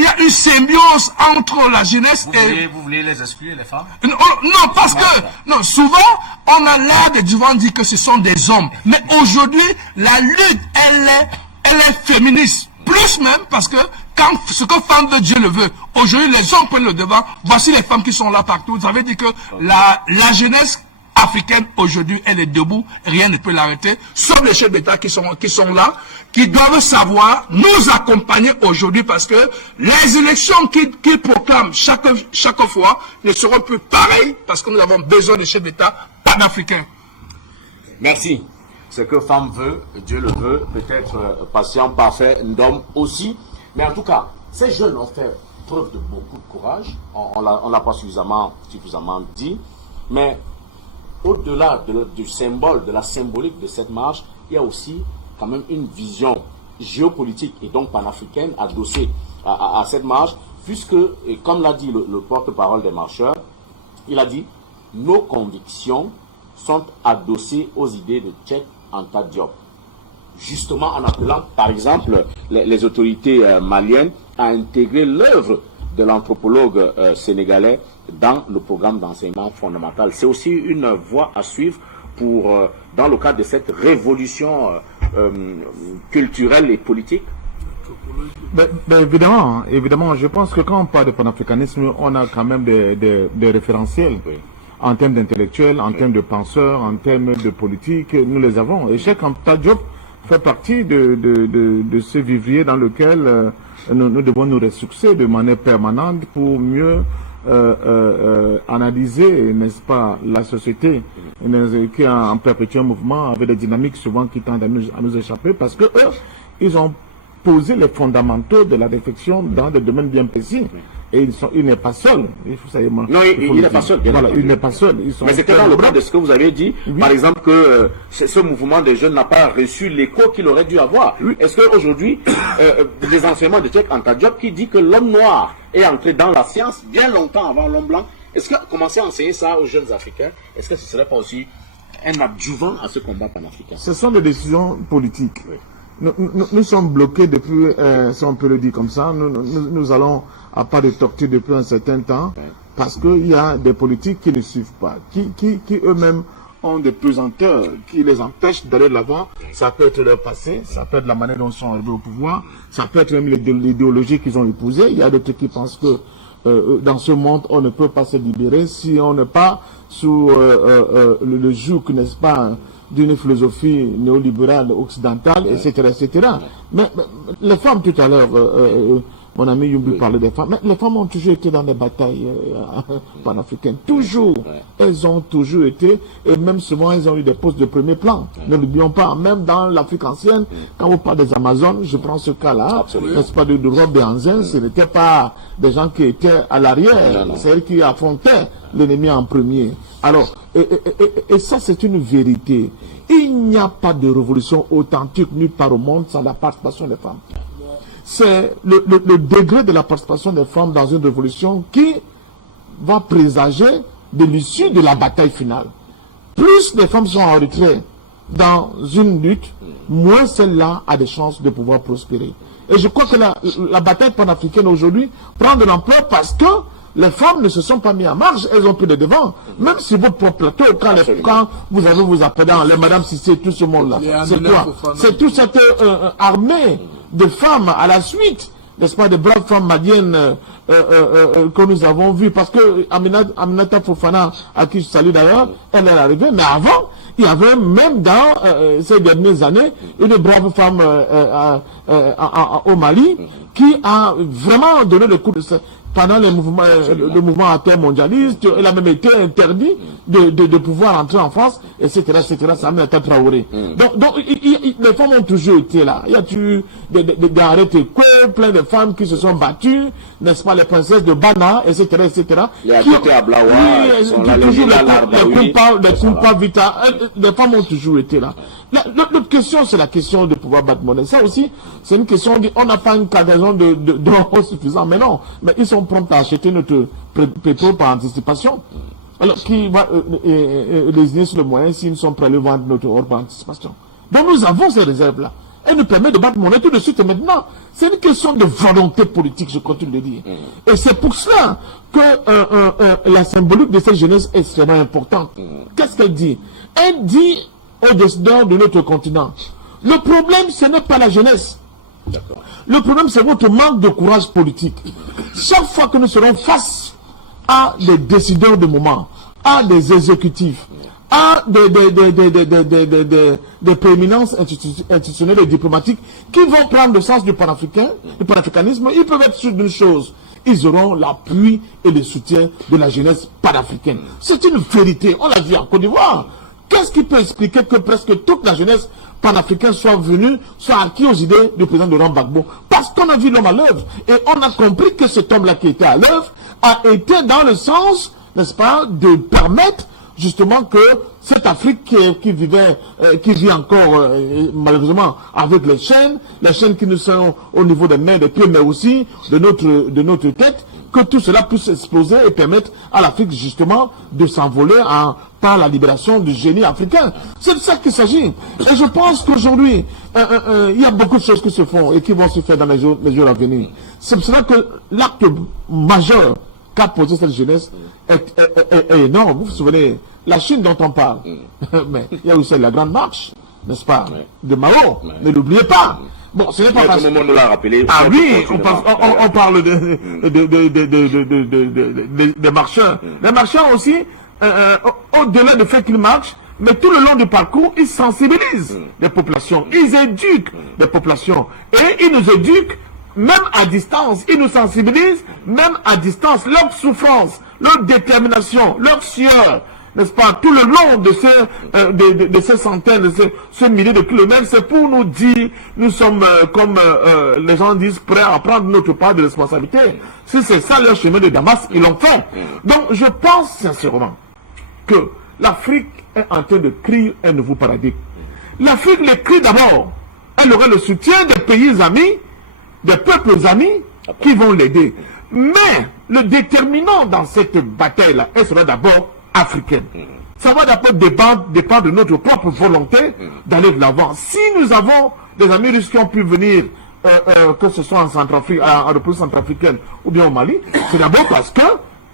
y a une symbiose entre la jeunesse et... Vous voulez les exclure, les femmes? Non, parce que non, souvent, on a l'air de dire que ce sont des hommes. Mais aujourd'hui, la lutte, elle est féministe. Plus même, parce que quand ce que femme veut, Dieu le veut. Aujourd'hui, les hommes prennent le devant. Voici les femmes qui sont là partout. Ça veut dire que la jeunesse africaine, aujourd'hui, elle est debout, rien ne peut l'arrêter, sauf les chefs d'État qui sont là, qui doivent savoir nous accompagner aujourd'hui parce que les élections qu'ils proclament chaque fois ne seront plus pareilles parce que nous avons besoin de chefs d'État panafricains. Merci. Ce que femme veut, Dieu le veut, peut-être patient, parfait, Ndom aussi. Mais en tout cas, ces jeunes ont fait preuve de beaucoup de courage. On l'a pas suffisamment dit. Mais au-delà du symbole, de la symbolique de cette marche, il y a aussi quand même une vision géopolitique et donc panafricaine adossée à cette marche, puisque, et comme l'a dit le porte-parole des marcheurs, il a dit « Nos convictions sont adossées aux idées de Cheikh Anta Diop ». Justement en appelant, par exemple, les autorités maliennes à intégrer l'œuvre de l'anthropologue sénégalais dans le programme d'enseignement fondamental. C'est aussi une voie à suivre pour, dans le cadre de cette révolution culturelle et politique. Évidemment, je pense que quand on parle de panafricanisme, on a quand même des référentiels. Oui. En termes d'intellectuels, en termes de penseurs, en termes de politique, nous les avons. Et Cheikh Anta Diop fait partie de ce vivrier dans lequel nous devons nous ressourcer de manière permanente pour mieux analyser, n'est-ce pas, la société qui est en perpétuel mouvement avec des dynamiques souvent qui tendent à nous échapper parce que eux, ils ont posé les fondamentaux de la réflexion dans des domaines bien précis. Et il n'est pas seul. Non, il n'est pas seul. Voilà, il n'est pas seul. Mais c'était dans le cadre de ce que vous avez dit, oui. Par exemple, que ce mouvement des jeunes n'a pas reçu l'écho qu'il aurait dû avoir. Oui. Est-ce qu'aujourd'hui, les enseignements de Cheikh Anta Diop qui dit que l'homme noir est entré dans la science bien longtemps avant l'homme blanc, est-ce que commencer à enseigner ça aux jeunes Africains, est-ce que ce ne serait pas aussi un adjuvant à ce combat panafricain? Ce sont des décisions politiques. Oui. Nous sommes bloqués depuis, si on peut le dire comme ça, nous allons à pas de tortue depuis un certain temps, parce qu'il y a des politiques qui ne suivent pas, qui eux-mêmes ont des pesanteurs, qui les empêchent d'aller de l'avant. Ça peut être leur passé, ça peut être la manière dont ils sont arrivés au pouvoir, ça peut être même l'idéologie qu'ils ont épousée. Il y a d'autres qui pensent que dans ce monde, on ne peut pas se libérer si on n'est pas sous le joug, n'est-ce pas, d'une philosophie néolibérale occidentale, etc., etc. Mais les femmes, tout à l'heure, mon ami Yumbi parlait des femmes, mais les femmes ont toujours été dans les batailles panafricaines. Toujours. Elles ont toujours été, et même souvent, elles ont eu des postes de premier plan. Ne l'oublions pas, même dans l'Afrique ancienne, quand on parle des Amazones, je prends ce cas-là, n'est-ce pas, de Rob Béhanzin, ce n'était pas des gens qui étaient à l'arrière, c'est elles qui affrontaient l'ennemi en premier. Alors, et ça, c'est une vérité. Il n'y a pas de révolution authentique nulle part au monde sans la participation des femmes. C'est le degré de la participation des femmes dans une révolution qui va présager de l'issue de la bataille finale. Plus les femmes sont en retrait dans une lutte, moins celle-là a des chances de pouvoir prospérer. Et je crois que la bataille panafricaine aujourd'hui prend de l'ampleur parce que les femmes ne se sont pas mis en marche, elles ont pris le devant. Même si votre propre plateau, quand vous avez vos appelants, les Madame Cissé, tout ce monde-là, c'est quoi? C'est toute cette armée de femmes à la suite, n'est-ce pas, de braves femmes maliennes que nous avons vues. Parce que Aminata Fofana, à qui je salue d'ailleurs, elle est arrivée, mais avant, il y avait même dans ces dernières années une brave femme au Mali qui a vraiment donné le coup de... Pendant le mouvement intermondialiste, elle a même été interdit de pouvoir entrer en France, etc., etc., ça m'a été Traoré. Donc les femmes ont toujours été là. Il y a eu des arrêtés, plein de femmes qui se sont battues, n'est-ce pas, les princesses de Bana, etc., etc. Les arrêtés à Blawa, les Kumpa Vita, les femmes ont toujours été là. L'autre question, c'est la question de pouvoir battre monnaie. Ça aussi, c'est une question, on n'a pas une cargaison d'or suffisant, mais non. Mais ils sont prompts à acheter notre pétrole par anticipation. Alors, qui va lésigner sur le moyen s'ils ne sont prêts à le vendre notre or par anticipation. Donc nous avons ces réserves-là. Elles nous permettent de battre monnaie tout de suite et maintenant. C'est une question de volonté politique, je continue de le dire. Et c'est pour cela que la symbolique de cette jeunesse est extrêmement importante. Qu'est-ce qu'elle dit? Elle dit aux décideurs de notre continent, le problème, ce n'est pas la jeunesse. Le problème, c'est votre manque de courage politique. Chaque fois que nous serons face à des décideurs de moment, à des exécutifs, a des prééminences institutionnelles et diplomatiques qui vont prendre le sens du panafricanisme. Ils peuvent être sûrs d'une chose: ils auront l'appui et le soutien de la jeunesse panafricaine. C'est une vérité, on l'a vu en Côte d'Ivoire. Qu'est-ce qui peut expliquer que presque toute la jeunesse panafricaine soit venue, soit acquis aux idées du président Laurent Gbagbo? Parce qu'on a vu l'homme à l'œuvre et on a compris que cet homme-là qui était à l'œuvre a été dans le sens, n'est-ce pas, de permettre justement que cette Afrique qui vit encore malheureusement avec les chaînes qui nous sont au niveau des mains, des pieds, mais aussi de notre tête, que tout cela puisse exploser et permettre à l'Afrique justement de s'envoler par la libération du génie africain. C'est de ça qu'il s'agit. Et je pense qu'aujourd'hui, il y a beaucoup de choses qui se font et qui vont se faire dans les jours à venir. C'est pour cela que l'acte majeur qu'a posé cette jeunesse est énorme. Vous vous souvenez, la Chine dont on parle, mais il y a aussi la grande marche, n'est-ce pas, de Mao, ne l'oubliez pas. Bon, ce n'est pas facile. Comment on nous l'a rappelé. Ah oui, on parle des marcheurs. Les marcheurs aussi, au-delà du fait qu'ils marchent, mais tout le long du parcours, ils sensibilisent les populations, ils éduquent les populations, et ils nous éduquent même à distance, ils nous sensibilisent même à distance. Leur souffrance, leur détermination, leur sueur, n'est-ce pas, tout le long de ces centaines, de ces milliers de kilomètres, c'est pour nous dire, nous sommes, comme les gens disent, prêts à prendre notre part de responsabilité. Si c'est ça leur chemin de Damas, ils l'ont fait. Donc je pense sincèrement que l'Afrique est en train de crier un nouveau paradigme. L'Afrique le crie d'abord. Elle aurait le soutien des pays amis, des peuples amis qui vont l'aider. Mais le déterminant dans cette bataille-là, elle sera d'abord africaine. Ça va d'abord dépendre de notre propre volonté d'aller de l'avant. Si nous avons des amis russes qui ont pu venir, que ce soit en Centrafrique, en République centrafricaine ou bien au Mali, c'est d'abord parce que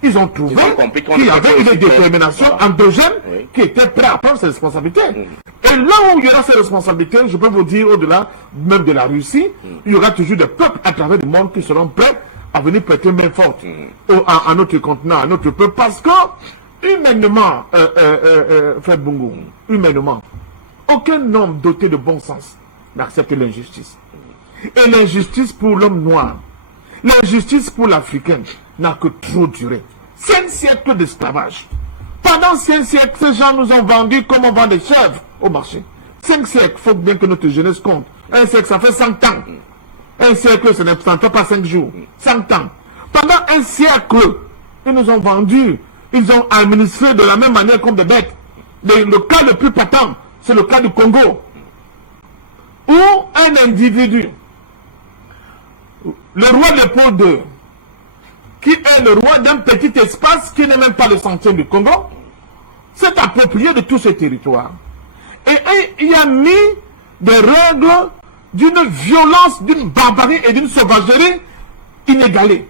ils ont trouvé qu'il y avait une détermination endogène qui était prête à prendre ses responsabilités. Et là où il y aura ces responsabilités, je peux vous dire, au-delà même de la Russie, il y aura toujours des peuples à travers le monde qui seront prêts à venir prêter main forte à notre continent, à notre peuple, parce que humainement, Fred Bungu, humainement, aucun homme doté de bon sens n'accepte l'injustice. Et l'injustice pour l'homme noir, l'injustice pour l'Africain n'a que trop duré. 5 siècles d'esclavage. Pendant 5 siècles, ces gens nous ont vendus comme on vend des chèvres au marché. 5 siècles, il faut bien que notre jeunesse compte. Un siècle, ça fait 100 ans. Un siècle, ce n'est pas 5 jours. 100 ans. Pendant un siècle, ils nous ont vendus. Ils ont administré de la même manière comme des bêtes. Le cas le plus patent, c'est le cas du Congo. Où un individu, le roi Léopold II, qui est le roi d'un petit espace qui n'est même pas le centième du Congo, s'est approprié de tout ce territoire. Et il a mis des règles d'une violence, d'une barbarie et d'une sauvagerie inégalée.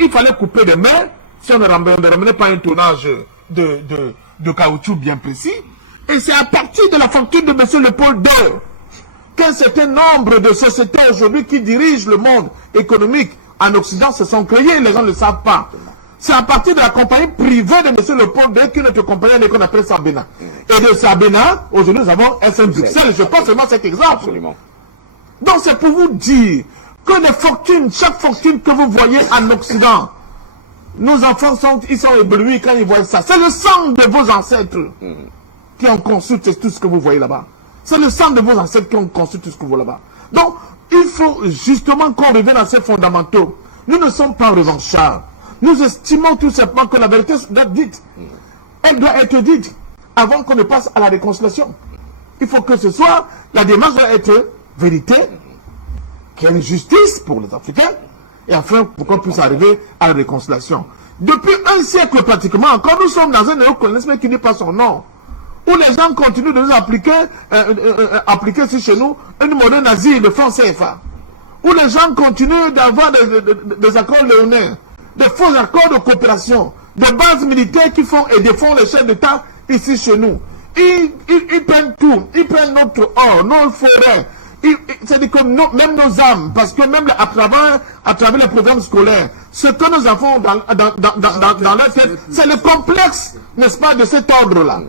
Il fallait couper des mains si on ne ramenait pas un tonnage de caoutchouc bien précis. Et c'est à partir de la fortune de M. Léopold II qu'un certain nombre de sociétés aujourd'hui qui dirigent le monde économique en Occident se sont créées, les gens ne le savent pas. C'est à partir de la compagnie privée de M. Léopold II que notre compagnie qu'on appelle Sabena. Et de Sabena, aujourd'hui nous avons SM Bruxelles. Je pense seulement cet exemple. Absolument. Donc c'est pour vous dire que les fortunes, chaque fortune que vous voyez en Occident, nos enfants sont éblouis quand ils voient ça. C'est le sang de vos ancêtres qui ont construit tout ce que vous voyez là-bas. C'est le sang de vos ancêtres qui ont construit tout ce que vous voyez là-bas. Donc, il faut justement qu'on revienne à ces fondamentaux. Nous ne sommes pas revanchards. Nous estimons tout simplement que la vérité doit être dite. Elle doit être dite avant qu'on ne passe à la réconciliation. Il faut que ce soit, la démarche doit être vérité, qu'il y ait une justice pour les Africains, et enfin pour qu'on puisse arriver à la réconciliation. Depuis un siècle pratiquement encore, nous sommes dans un néocolonialisme qui n'est pas son nom, où les gens continuent de nous appliquer sur chez nous une monnaie nazie, le franc CFA, où les gens continuent d'avoir des accords léonins, des faux accords de coopération, des bases militaires qui font et défendent les chefs d'État ici chez nous. Ils prennent tout, ils prennent notre or, nos forêts, c'est-à-dire que même nos âmes, parce que même à travers les programmes scolaires, ce que nous avons dans leur tête, c'est le complexe, n'est-ce pas, de cet ordre-là.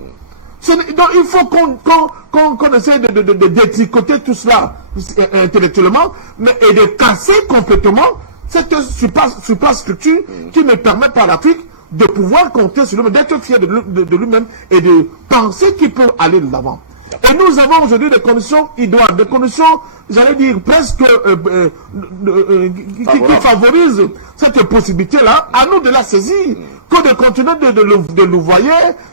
Donc il faut qu'on essaie de détricoter tout cela intellectuellement, et de casser complètement cette superstructure qui me permet par l'Afrique de pouvoir compter sur lui-même, d'être fier de lui-même et de penser qu'il peut aller de l'avant. Et nous avons aujourd'hui des conditions idoines, des conditions, j'allais dire, presque qui favorisent cette possibilité-là. À nous de la saisir, que de continuer de louvoyer,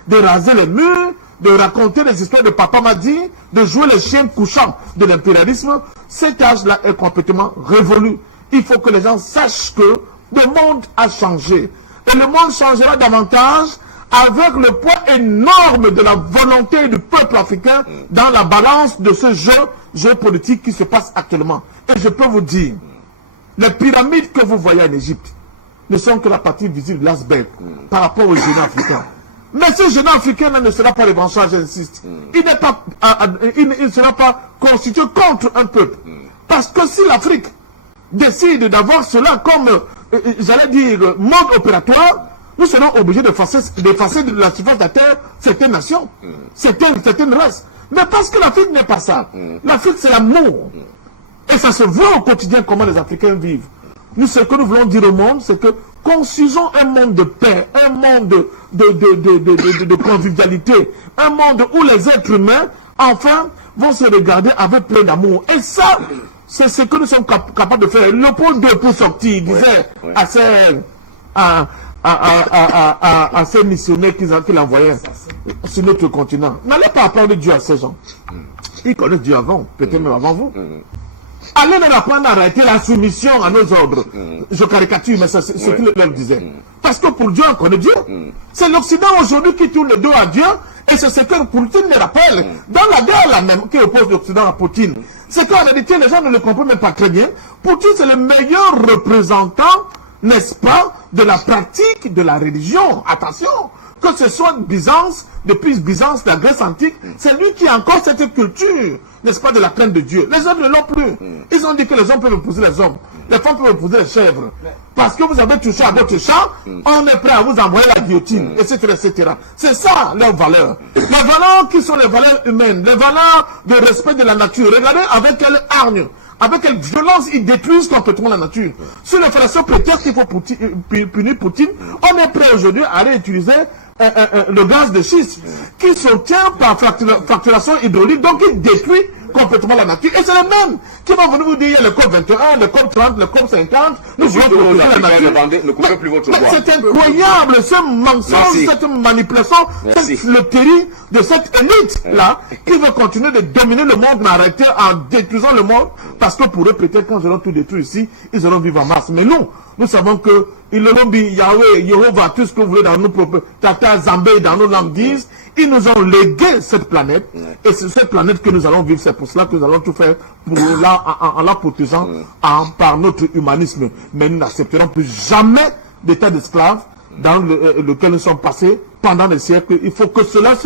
de raser les murs, de raconter les histoires de Papa Madi, de jouer les chiens couchants de l'impérialisme. Cet âge-là est complètement révolu. Il faut que les gens sachent que le monde a changé. Et le monde changera davantage avec le poids énorme de la volonté du peuple africain dans la balance de ce jeu politique qui se passe actuellement. Et je peux vous dire, les pyramides que vous voyez en Égypte ne sont que la partie visible de l'iceberg par rapport aux géants africains. Mais ce géant africain ne sera pas le branchage, j'insiste. Il ne sera pas constitué contre un peuple. Parce que si l'Afrique décide d'avoir cela comme, j'allais dire, mode opératoire, nous serons obligés d'effacer de la surface de la terre certaines nations, certaines races. Mais parce que l'Afrique n'est pas ça. L'Afrique, c'est l'amour. Et ça se voit au quotidien comment les Africains vivent. Nous, ce que nous voulons dire au monde, c'est que construisons un monde de paix, un monde de convivialité, un monde où les êtres humains, enfin, vont se regarder avec plein d'amour. Et ça, c'est ce que nous sommes capables de faire. Léopold II, pour sortir, il disait à ces missionnaires qu'il envoyait sur notre continent, n'allez pas apprendre Dieu à ces gens. Ils connaissent Dieu avant, peut-être même avant vous. Allez leur apprendre à arrêter la soumission à nos ordres. Je caricature, mais c'est ce qu'il leur disait. Parce que pour Dieu, on connaît Dieu. C'est l'Occident aujourd'hui qui tourne le dos à Dieu. Et c'est ce que Poutine me rappelle. Dans la guerre là même, qui oppose l'Occident à Poutine. C'est qu'en réalité, les gens ne le comprennent même pas très bien. Poutine, c'est le meilleur représentant, n'est-ce pas, de la pratique de la religion. Attention, que ce soit Byzance, depuis Byzance, la Grèce antique, c'est lui qui a encore cette culture, n'est-ce pas, de la crainte de Dieu. Les hommes ne l'ont plus. Ils ont dit que les hommes peuvent épouser les hommes, les femmes peuvent épouser les chèvres. Parce que vous avez touché à votre chat, on est prêt à vous envoyer la guillotine, etc., etc. C'est ça, leurs valeurs. Les valeurs qui sont les valeurs humaines, les valeurs de respect de la nature. Regardez avec quelle hargne, avec quelle violence ils détruisent complètement la nature. Sur les façons prétexte qu'il faut punir Poutine, on est prêt aujourd'hui à réutiliser le gaz de schiste qui s'obtient par fracturation hydraulique, donc il détruit complètement la nature. Et c'est les mêmes qui vont venir vous dire, il y a le COP 21, le COP 30, le COP 50, nous voulons protéger la nature. C'est incroyable, ce mensonge, cette manipulation, le terrible de cette élite-là, qui veut continuer de dominer le monde, mais arrêter en détruisant le monde, parce que pour eux, peut-être quand ils auront tout détruit ici, ils auront vivre en Mars. Mais nous savons que ils l'ont dit, Yahweh, Yehovah, tout ce que vous voulez dans nos propres Tata, Zambé, dans nos langues disent, ils nous ont légué cette planète, et c'est cette planète que nous allons vivre. C'est pour cela que nous allons tout faire pour en la protégeant par notre humanisme. Mais nous n'accepterons plus jamais d'état d'esclave dans lequel nous sommes passés pendant des siècles. Il faut que cela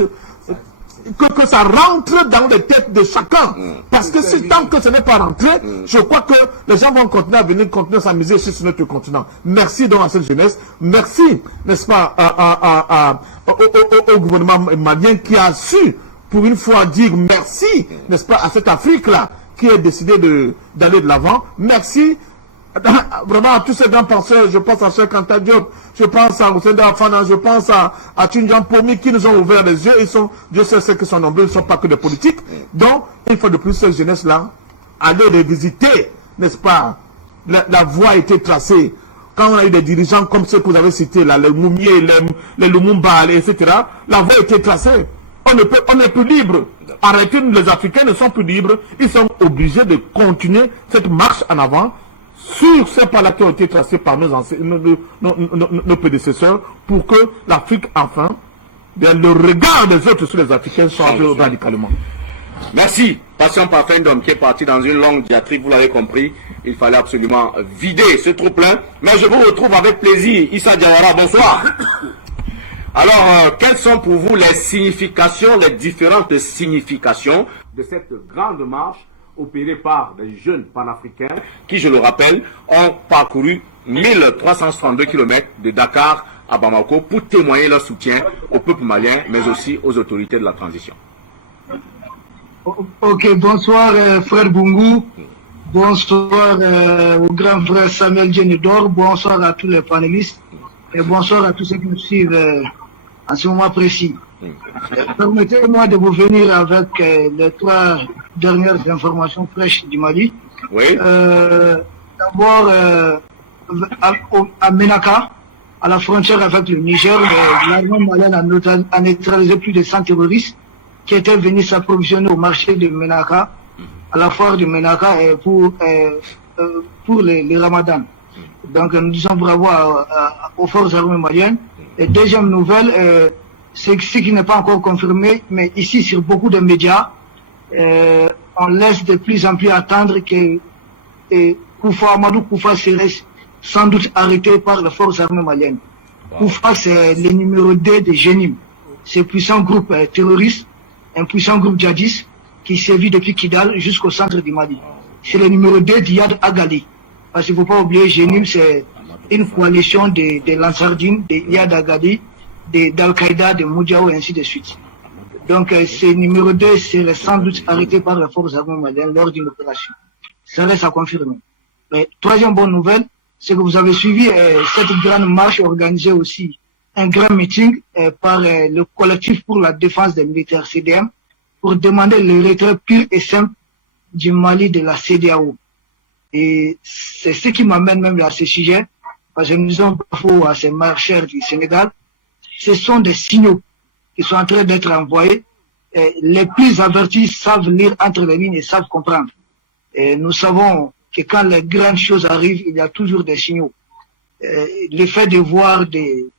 que ça rentre dans les têtes de chacun. Parce que si tant que ce n'est pas rentré, je crois que les gens vont continuer à venir, continuer à s'amuser sur notre continent. Merci donc à cette jeunesse. Merci, n'est-ce pas, au gouvernement malien qui a su, pour une fois, dire merci, n'est-ce pas, à cette Afrique-là, qui a décidé d'aller de l'avant. Merci vraiment à tous ces grands penseurs. Je pense à Cheikh Anta Diop, je pense à Hussein Afana, je pense à Tunjan Pomi qui nous ont ouvert les yeux. Ils sont, Dieu sait ce qu'ils sont nombreux, ils ne sont pas que des politiques. Donc, une fois de plus, cette jeunesse-là, aller revisiter, n'est-ce pas, la voie a été tracée. Quand on a eu des dirigeants comme ceux que vous avez cités, là, les Moumier, les Lumumba, etc., la voie a été tracée. On n'est plus libre. Arrêtez, les Africains ne sont plus libres. Ils sont obligés de continuer cette marche en avant sur ces pas-là qui ont été tracés par nos prédécesseurs pour que l'Afrique, enfin, le regard des autres sur les Africains change radicalement. Merci. Patient Parfendom qui est parti dans une longue diatribe, vous l'avez compris. Il fallait absolument vider ce trou-plein. Mais je vous retrouve avec plaisir. Issa Diawara, bonsoir. Alors, quelles sont pour vous les significations, les différentes significations de cette grande marche opérés par des jeunes panafricains qui, je le rappelle, ont parcouru 1332 km de Dakar à Bamako pour témoigner leur soutien au peuple malien, mais aussi aux autorités de la transition. Ok, bonsoir frère Bungu, bonsoir au grand frère Samuel Djenedor, bonsoir à tous les panélistes et bonsoir à tous ceux qui nous suivent en ce moment précis. Permettez-moi de vous venir avec les 3 dernières informations fraîches du Mali. Oui. D'abord, à Menaka, à la frontière avec le Niger, l'armée malienne a neutralisé plus de 100 terroristes qui étaient venus s'approvisionner au marché de Menaka, à la foire de Menaka, pour les Ramadan. Donc nous disons bravo aux forces armées maliennes. Et deuxième nouvelle, c'est ce qui n'est pas encore confirmé, mais ici sur beaucoup de médias, on laisse de plus en plus attendre que Amadou Koufa serait sans doute arrêté par les forces armées maliennes. Koufa, c'est le numéro 2 de Jenim. C'est un puissant groupe terroriste, un puissant groupe djihadiste qui sévit depuis Kidal jusqu'au centre du Mali. C'est le numéro 2 d'Iyad Agali. Parce qu'il ne faut pas oublier, Jenim, c'est une coalition de Lansardine, de Iyad Agali, d'Al-Qaïda, de Moudiao et ainsi de suite. Donc, ce numéro 2 serait sans doute arrêté par les forces armées maliennes lors d'une opération. Ça reste à confirmer. Mais, troisième bonne nouvelle, c'est que vous avez suivi cette grande marche organisée aussi, un grand meeting par le collectif pour la défense des militaires CDM pour demander le retrait pur et simple du Mali de la CEDEAO. Et c'est ce qui m'amène même à ce sujet, parce que nous avons parfois à ces marcheurs du Sénégal, ce sont des signaux qui sont en train d'être envoyés. Les plus avertis savent lire entre les lignes et savent comprendre. Et nous savons que quand les grandes choses arrivent, il y a toujours des signaux. Le fait de voir des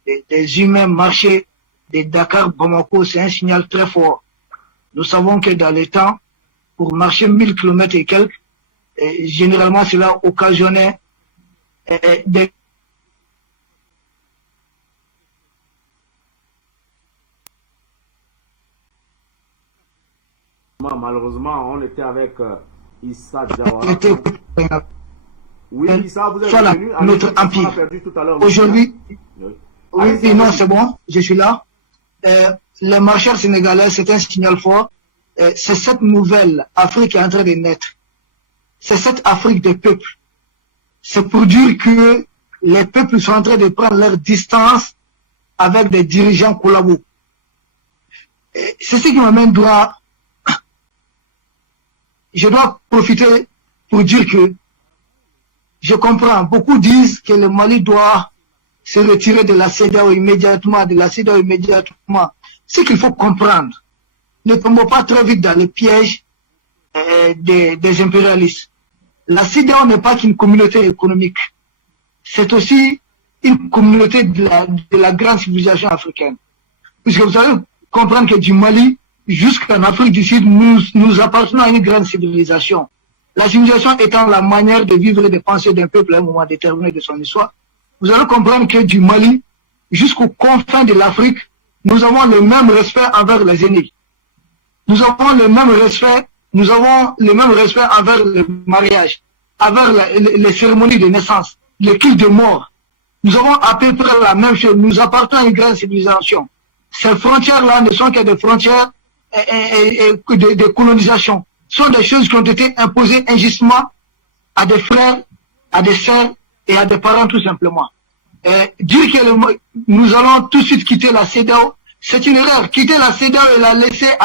humains marcher de Dakar-Bamako, c'est un signal très fort. Nous savons que dans les temps, pour marcher 1000 km et quelques, généralement cela occasionnait des malheureusement, on était avec Issa Diawara. Oui, Issa, vous êtes voilà, venu. notre empire. Aujourd'hui, oui, non, c'est bon, je suis là. Les marcheurs sénégalais, c'est un signal fort. C'est cette nouvelle Afrique qui est en train de naître. C'est cette Afrique des peuples. C'est pour dire que les peuples sont en train de prendre leur distance avec des dirigeants collabos. C'est ce qui m'amène droit. Je dois profiter pour dire que je comprends. Beaucoup disent que le Mali doit se retirer de la CEDEAO immédiatement, Ce qu'il faut comprendre, ne tombons pas trop vite dans le piège des impérialistes. La CEDEAO n'est pas qu'une communauté économique. C'est aussi une communauté de la grande civilisation africaine. Puisque vous allez comprendre que du Mali jusqu'en Afrique du Sud, nous appartenons à une grande civilisation. La civilisation étant la manière de vivre et de penser d'un peuple à un moment déterminé de son histoire. Vous allez comprendre que du Mali jusqu'aux confins de l'Afrique, nous avons le même respect envers les aînés. Nous avons le même respect envers le mariage, envers les cérémonies de naissance, le culte de mort. Nous avons à peu près la même chose. Nous appartenons à une grande civilisation. Ces frontières-là ne sont que des frontières de colonisation. Ce sont des choses qui ont été imposées injustement à des frères, à des sœurs et à des parents tout simplement. Dire que nous allons tout de suite quitter la CEDEAO, c'est une erreur. Quitter la CEDEAO et la laisser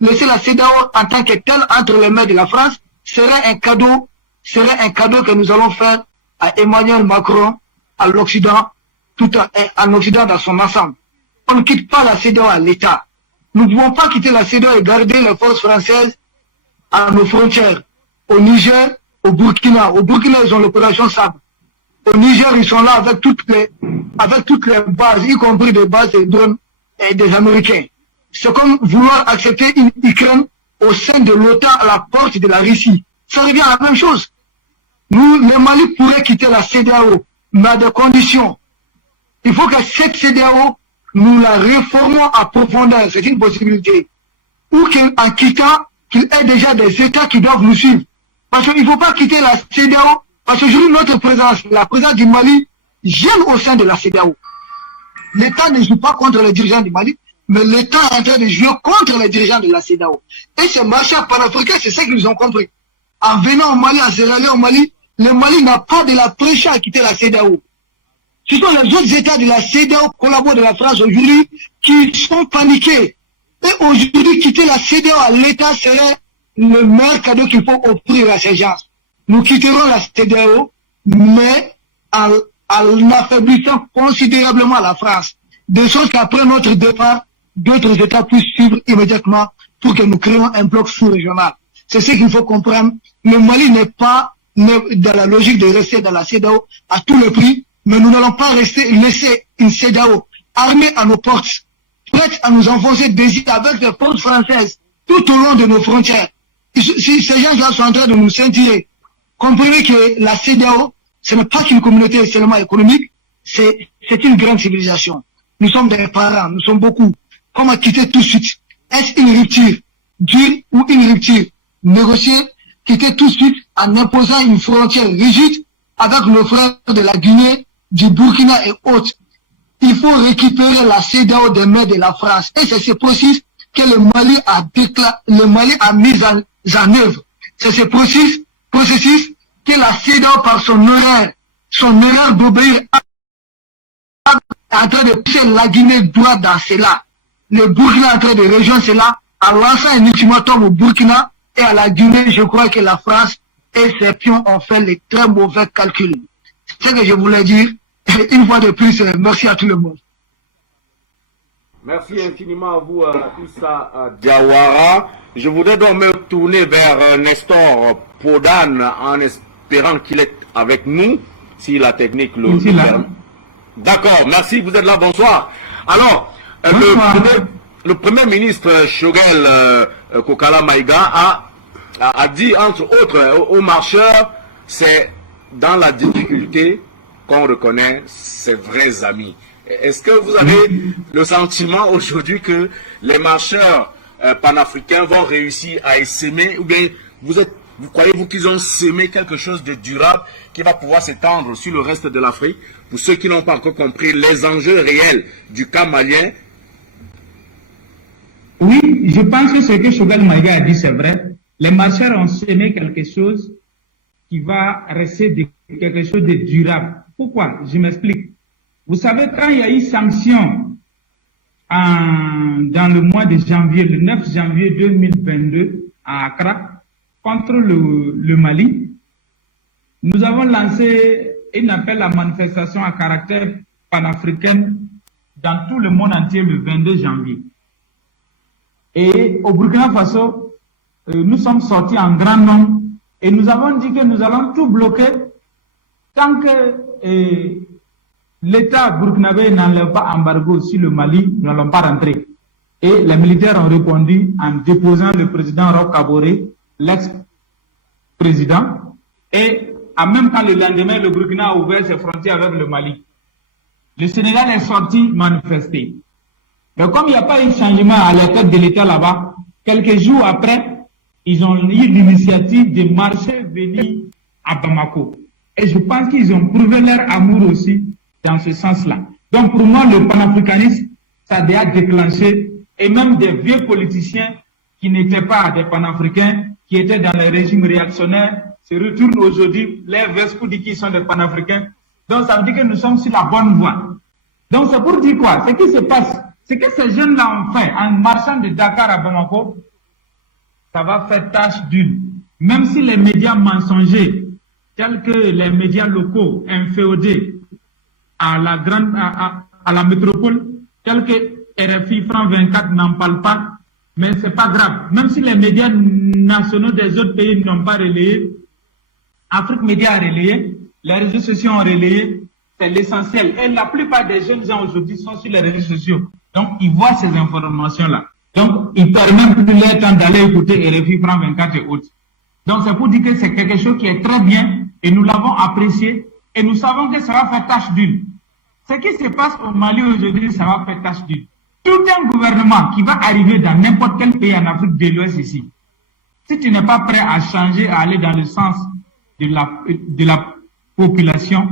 la CEDEAO en tant que telle entre les mains de la France serait un cadeau que nous allons faire à Emmanuel Macron, à l'Occident, en Occident dans son ensemble. On ne quitte pas la CEDEAO à l'État. Nous ne pouvons pas quitter la CEDEAO et garder les forces françaises à nos frontières. Au Niger, au Burkina. Au Burkina, ils ont l'opération Sable. Au Niger, ils sont là avec toutes les bases, y compris des bases des drones et des Américains. C'est comme vouloir accepter une Ukraine au sein de l'OTAN à la porte de la Russie. Ça revient à la même chose. Nous, le Mali pourrait quitter la CEDEAO, mais à des conditions. Il faut que cette CEDEAO, nous la réformons à profondeur. C'est une possibilité. Ou qu'en quittant, qu'il y ait déjà des États qui doivent nous suivre. Parce qu'il ne faut pas quitter la CEDEAO, parce qu'aujourd'hui, notre présence, la présence du Mali, gêne au sein de la CEDEAO. L'État ne joue pas contre les dirigeants du Mali, mais l'État est en train de jouer contre les dirigeants de la CEDEAO. Et ces marcheurs panafricains, c'est ça qu'ils ont compris. En venant au Mali, en se ralliant au Mali, le Mali n'a pas de la pression à quitter la CEDEAO. Ce sont les autres États de la CEDEAO, collaborent de la France aujourd'hui, qui sont paniqués. Et aujourd'hui, quitter la CEDEAO à l'État serait le meilleur cadeau qu'il faut offrir à ces gens. Nous quitterons la CEDEAO, mais en affaiblissant considérablement la France. De sorte qu'après notre départ, d'autres États puissent suivre immédiatement pour que nous créions un bloc sous-régional. C'est ce qu'il faut comprendre. Le Mali n'est pas dans la logique de rester dans la CEDEAO à tout le prix, mais nous n'allons pas laisser une CEDEAO armée à nos portes, prête à nous enfoncer des îles avec des forces françaises tout au long de nos frontières. Si ces gens-là sont en train de nous scintiller, comprenez que la CEDEAO, ce n'est pas qu'une communauté seulement économique, c'est une grande civilisation. Nous sommes des parents, nous sommes beaucoup. Comment quitter tout de suite? Est-ce une rupture dure ou une rupture négociée? Quitter tout de suite en imposant une frontière rigide avec nos frères de la Guinée, du Burkina et autres. Il faut récupérer la CEDEAO des mains de la France. Et c'est ce processus que le Mali a mis en œuvre. C'est ce processus que la CEDEAO, par son erreur d'obéir, est en train de pousser la Guinée droit dans cela. Le Burkina est en train de rejoindre cela en lançant un ultimatum au Burkina et à la Guinée. Je crois que la France et ses pions ont fait les très mauvais calculs. C'est ce que je voulais dire. Une fois de plus, merci à tout le monde. Merci infiniment à vous, Issa Diawara. Je voudrais donc me tourner vers Nestor Podane en espérant qu'il est avec nous, si la technique le permet. D'accord, merci, vous êtes là, bonsoir. Alors, le premier ministre Choguel Kokala Maïga a dit, entre autres, aux marcheurs, c'est dans la difficulté qu'on reconnaît ses vrais amis. Est-ce que vous avez le sentiment aujourd'hui que les marcheurs panafricains vont réussir à essaimer, ou bien vous croyez-vous qu'ils ont sémé quelque chose de durable qui va pouvoir s'étendre sur le reste de l'Afrique? Pour ceux qui n'ont pas encore compris les enjeux réels du cas malien. Oui, je pense que ce que Choguel Maïga a dit, c'est vrai. Les marcheurs ont sémé quelque chose qui va rester quelque chose de durable. Pourquoi? Je m'explique. Vous savez, quand il y a eu sanction dans le mois de janvier, le 9 janvier 2022 à Accra, contre le Mali, nous avons lancé un appel à manifestation à caractère panafricain dans tout le monde entier le 22 janvier. Et au Burkina Faso, nous sommes sortis en grand nombre et nous avons dit que nous allons tout bloquer tant que l'État burkinabé n'enlève pas embargo sur le Mali, nous n'allons pas rentrer. Et les militaires ont répondu en déposant le président Roch Kaboré, l'ex-président, et en même temps le lendemain, le Burkina a ouvert ses frontières avec le Mali. Le Sénégal est sorti manifester. Mais comme il n'y a pas eu de changement à la tête de l'État là-bas, quelques jours après, ils ont eu l'initiative de marcher venir à Bamako. Et je pense qu'ils ont prouvé leur amour aussi dans ce sens-là. Donc pour moi, le panafricanisme, ça a déjà déclenché, et même des vieux politiciens qui n'étaient pas des panafricains, qui étaient dans les régimes réactionnaires, se retournent aujourd'hui, les vestes pour dire qu'ils sont des panafricains. Donc ça veut dire que nous sommes sur la bonne voie. Donc c'est pour dire quoi? Ce qui se passe, c'est que ces jeunes-là ont fait, en marchant de Dakar à Bamako, ça va faire tâche d'huile. Même si les médias mensongers, tels que les médias locaux inféodés à la métropole, tels que RFI, France 24 n'en parlent pas, mais c'est pas grave. Même si les médias nationaux des autres pays n'ont pas relayé, Afrique Média a relayé, les réseaux sociaux ont relayé, c'est l'essentiel. Et la plupart des jeunes gens aujourd'hui sont sur les réseaux sociaux. Donc, ils voient ces informations-là. Donc, ils permettent plus leur temps d'aller écouter RFI, France 24 et autres. Donc, c'est pour dire que c'est quelque chose qui est très bien et nous l'avons apprécié et nous savons que ça va faire tâche d'huile. Ce qui se passe au Mali aujourd'hui, ça va faire tâche d'huile. Tout un gouvernement qui va arriver dans n'importe quel pays en Afrique de l'Ouest ici, Si tu n'es pas prêt à changer, à aller dans le sens de la population,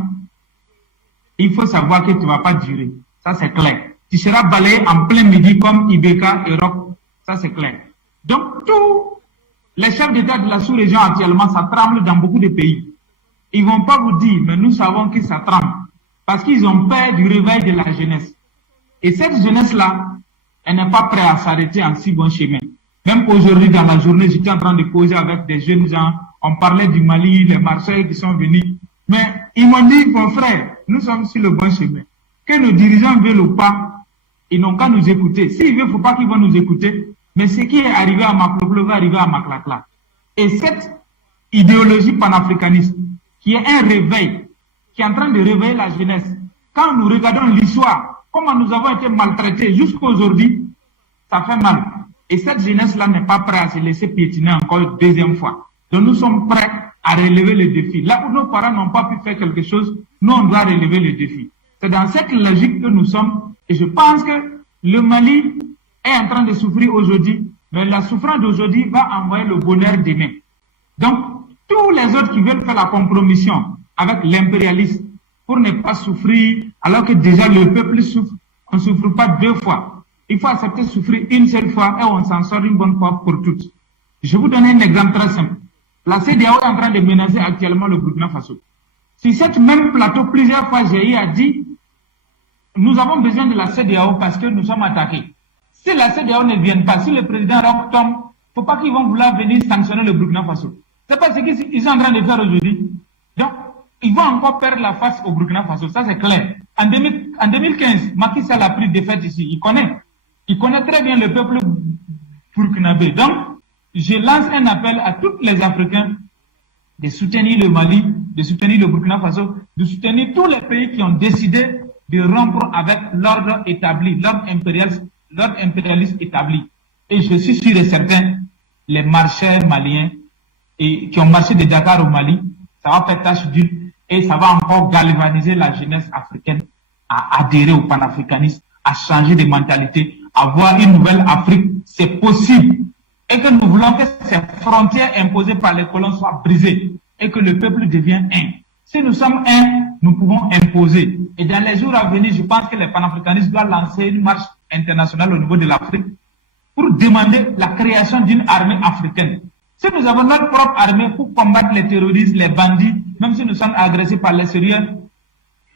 il faut savoir que tu ne vas pas durer. Ça, c'est clair. Tu seras balayé en plein midi comme Ibeka, Europe. Ça, c'est clair. Donc, tous les chefs d'État de la sous-région actuellement, ça tremble dans beaucoup de pays. Ils ne vont pas vous dire, mais nous savons que ça tremble. Parce qu'ils ont peur du réveil de la jeunesse. Et cette jeunesse-là, elle n'est pas prête à s'arrêter en si bon chemin. Même aujourd'hui, dans la journée, j'étais en train de causer avec des jeunes gens. On parlait du Mali, les Marseillais qui sont venus. Mais ils m'ont dit, mon frère, nous sommes sur le bon chemin. Que nos dirigeants veulent ou pas, ils n'ont qu'à nous écouter. S'ils veulent, il ne faut pas qu'ils vont nous écouter. Mais ce qui est arrivé à Makloklo va arriver à Maklakla. Et cette idéologie panafricaniste, qui est un réveil, qui est en train de réveiller la jeunesse, quand nous regardons l'histoire, comment nous avons été maltraités jusqu'à aujourd'hui, ça fait mal. Et cette jeunesse-là n'est pas prête à se laisser piétiner encore une deuxième fois. Donc nous sommes prêts à relever le défi. Là où nos parents n'ont pas pu faire quelque chose, nous on doit relever le défi. C'est dans cette logique que nous sommes. Et je pense que le Mali est en train de souffrir aujourd'hui, mais la souffrance d'aujourd'hui va envoyer le bonheur demain. Donc, tous les autres qui veulent faire la compromission avec l'impérialisme pour ne pas souffrir, alors que déjà le peuple souffre, on ne souffre pas deux fois. Il faut accepter de souffrir une seule fois et on s'en sort une bonne fois pour toutes. Je vous donne un exemple très simple. La CEDEAO est en train de menacer actuellement le Burkina Faso. Sur cette même plateau, plusieurs fois, j'ai a dit, nous avons besoin de la CEDEAO parce que nous sommes attaqués. Si la CEDEAO ne vient pas, si le président Roch tombe, il ne faut pas qu'ils vont vouloir venir sanctionner le Burkina Faso. C'est pas ce qu'ils sont en train de faire aujourd'hui. Donc, ils vont encore perdre la face au Burkina Faso, ça c'est clair. En 2015, Macky Sall a pris défaite ici, il connaît très bien le peuple burkinabé. Donc, je lance un appel à tous les Africains de soutenir le Mali, de soutenir le Burkina Faso, de soutenir tous les pays qui ont décidé de rompre avec l'ordre établi, l'ordre impérialiste établi. Et je suis sûr et certain, les marcheurs maliens et qui ont marché de Dakar au Mali, ça va faire tâche d'huile et ça va encore galvaniser la jeunesse africaine à adhérer au panafricanisme, à changer de mentalité, à voir une nouvelle Afrique. C'est possible. Et que nous voulons que ces frontières imposées par les colons soient brisées et que le peuple devienne un. Si nous sommes un, nous pouvons imposer. Et dans les jours à venir, je pense que les panafricanistes doivent lancer une marche internationale au niveau de l'Afrique pour demander la création d'une armée africaine. Si nous avons notre propre armée pour combattre les terroristes, les bandits, même si nous sommes agressés par l'extérieur,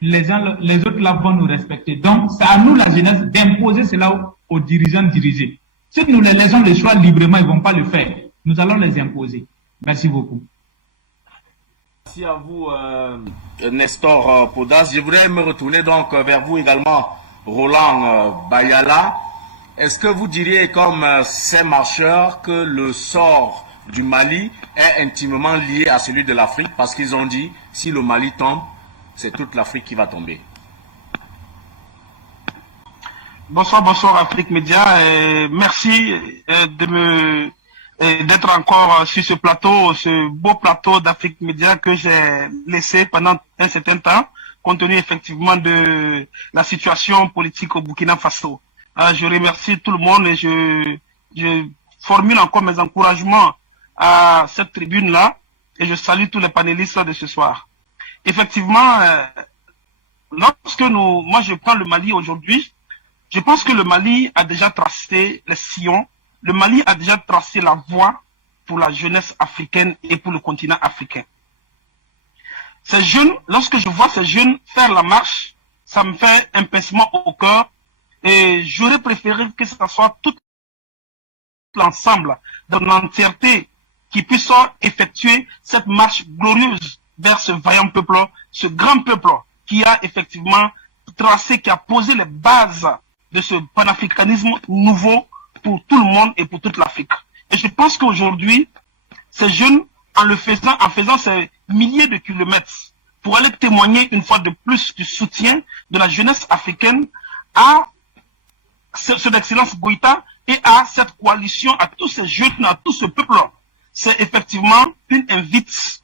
les autres là vont nous respecter. Donc, c'est à nous, la jeunesse, d'imposer cela aux dirigeants dirigés. Si nous les laissons le choix librement, ils ne vont pas le faire. Nous allons les imposer. Merci beaucoup. Merci à vous, Nestor Podas. Je voudrais me retourner donc vers vous également, Roland Bayala. Est-ce que vous diriez, comme ces marcheurs, que le sort du Mali est intimement lié à celui de l'Afrique? Parce qu'ils ont dit, si le Mali tombe, c'est toute l'Afrique qui va tomber. Bonsoir Afrique Média. Merci d'être encore sur ce plateau, ce beau plateau d'Afrique Média que j'ai laissé pendant un certain temps, compte tenu effectivement de la situation politique au Burkina Faso. Je remercie tout le monde et je formule encore mes encouragements à cette tribune-là et je salue tous les panélistes de ce soir. Effectivement, moi je prends le Mali aujourd'hui, je pense que le Mali a déjà tracé les sillons, le Mali a déjà tracé la voie pour la jeunesse africaine et pour le continent africain. Ces jeunes, lorsque je vois ces jeunes faire la marche, ça me fait un pincement au cœur et j'aurais préféré que ce soit tout l'ensemble, dans l'entièreté, qui puisse effectuer cette marche glorieuse vers ce vaillant peuple, ce grand peuple qui a effectivement tracé, qui a posé les bases de ce panafricanisme nouveau pour tout le monde et pour toute l'Afrique. Et je pense qu'aujourd'hui, ces jeunes, en faisant ces milliers de kilomètres, pour aller témoigner une fois de plus du soutien de la jeunesse africaine à son excellence Goïta et à cette coalition, à tous ces jeunes, à tout ce peuple, c'est effectivement une invite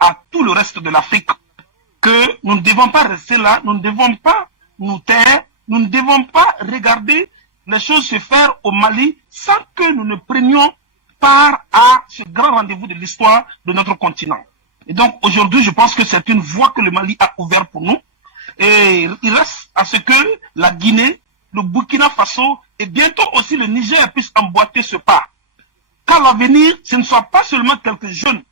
à tout le reste de l'Afrique que nous ne devons pas rester là, nous ne devons pas nous taire, nous ne devons pas regarder les choses se faire au Mali sans que nous ne prenions part à ce grand rendez-vous de l'histoire de notre continent. Et donc aujourd'hui, je pense que c'est une voie que le Mali a ouverte pour nous. Et il reste à ce que la Guinée, le Burkina Faso et bientôt aussi le Niger puissent emboîter ce pas. Qu'à l'avenir, ce ne soit pas seulement quelques jeunes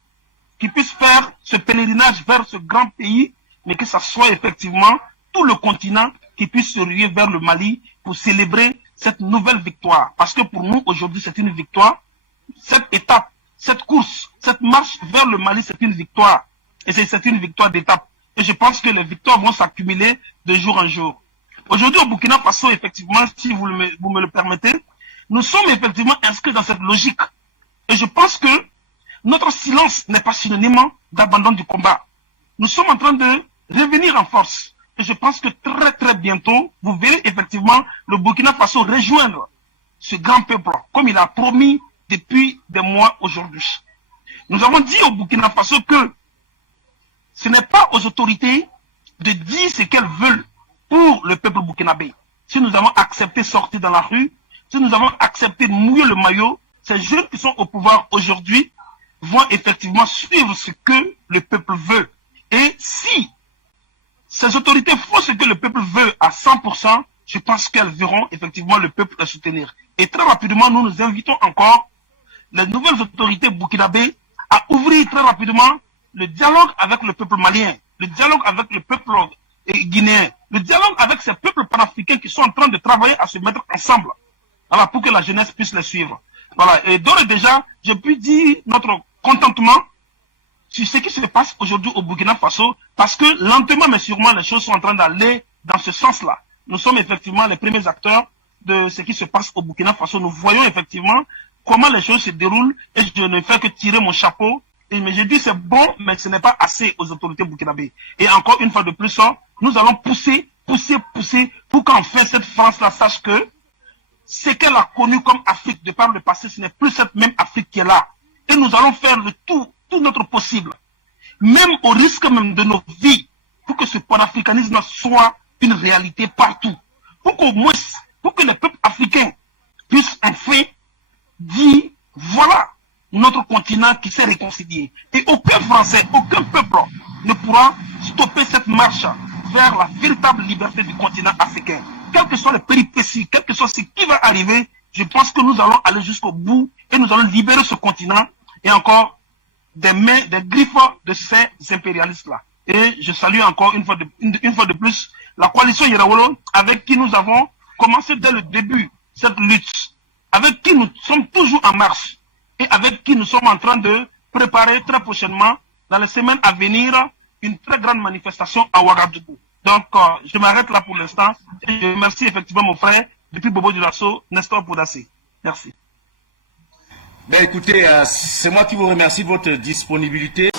qui puissent faire ce pèlerinage vers ce grand pays, mais que ce soit effectivement tout le continent qui puisse se ruer vers le Mali pour célébrer cette nouvelle victoire. Parce que pour nous, aujourd'hui, c'est une victoire. Cette étape, cette course, cette marche vers le Mali, c'est une victoire. Et c'est une victoire d'étape. Et je pense que les victoires vont s'accumuler de jour en jour. Aujourd'hui, au Burkina Faso, effectivement, si vous me le permettez, nous sommes effectivement inscrits dans cette logique. Et je pense que notre silence n'est pas synonyme d'abandon du combat. Nous sommes en train de revenir en force. Et je pense que très très bientôt, vous verrez effectivement le Burkina Faso rejoindre ce grand peuple, comme il a promis depuis des mois aujourd'hui. Nous avons dit au Burkina Faso que ce n'est pas aux autorités de dire ce qu'elles veulent pour le peuple burkinabé. Si nous avons accepté de sortir dans la rue, si nous avons accepté de mouiller le maillot, ces jeunes qui sont au pouvoir aujourd'hui vont effectivement suivre ce que le peuple veut. Et si ces autorités font ce que le peuple veut à 100%, je pense qu'elles verront effectivement le peuple les soutenir. Et très rapidement, nous nous invitons encore les nouvelles autorités burkinabées à ouvrir très rapidement le dialogue avec le peuple malien, le dialogue avec le peuple guinéen, le dialogue avec ces peuples panafricains qui sont en train de travailler à se mettre ensemble, voilà, pour que la jeunesse puisse les suivre. Voilà. Et d'ores et déjà, je puis dire notre contentement sur ce qui se passe aujourd'hui au Burkina Faso, parce que lentement mais sûrement les choses sont en train d'aller dans ce sens-là. Nous sommes effectivement les premiers acteurs de ce qui se passe au Burkina Faso. Nous voyons effectivement comment les choses se déroulent et je ne fais que tirer mon chapeau. Mais je dis c'est bon, mais ce n'est pas assez aux autorités burkinabées. Et encore une fois de plus, nous allons pousser pour qu'enfin cette France-là sache que ce qu'elle a connu comme Afrique de par le passé, ce n'est plus cette même Afrique qui est là. Et nous allons faire le tout notre possible, même au risque même de nos vies, pour que ce panafricanisme soit une réalité partout. Pour qu'au moins, pour que les peuples africains puissent enfin dire, voilà notre continent qui s'est réconcilié. Et aucun Français, aucun peuple ne pourra stopper cette marche vers la véritable liberté du continent africain. Quelles que soient les péripéties, quel que soit ce qui va arriver, je pense que nous allons aller jusqu'au bout et nous allons libérer ce continent et encore des mains, des griffes de ces impérialistes-là. Et je salue encore une fois de plus la coalition Yerawolo avec qui nous avons commencé dès le début cette lutte, avec qui nous sommes toujours en marche et avec qui nous sommes en train de préparer très prochainement, dans les semaines à venir, une très grande manifestation à Ouagadougou. Donc, je m'arrête là pour l'instant et je remercie effectivement mon frère depuis Bobo Dioulasso, Nestor Poudassé. Merci. Ben écoutez, c'est moi qui vous remercie de votre disponibilité.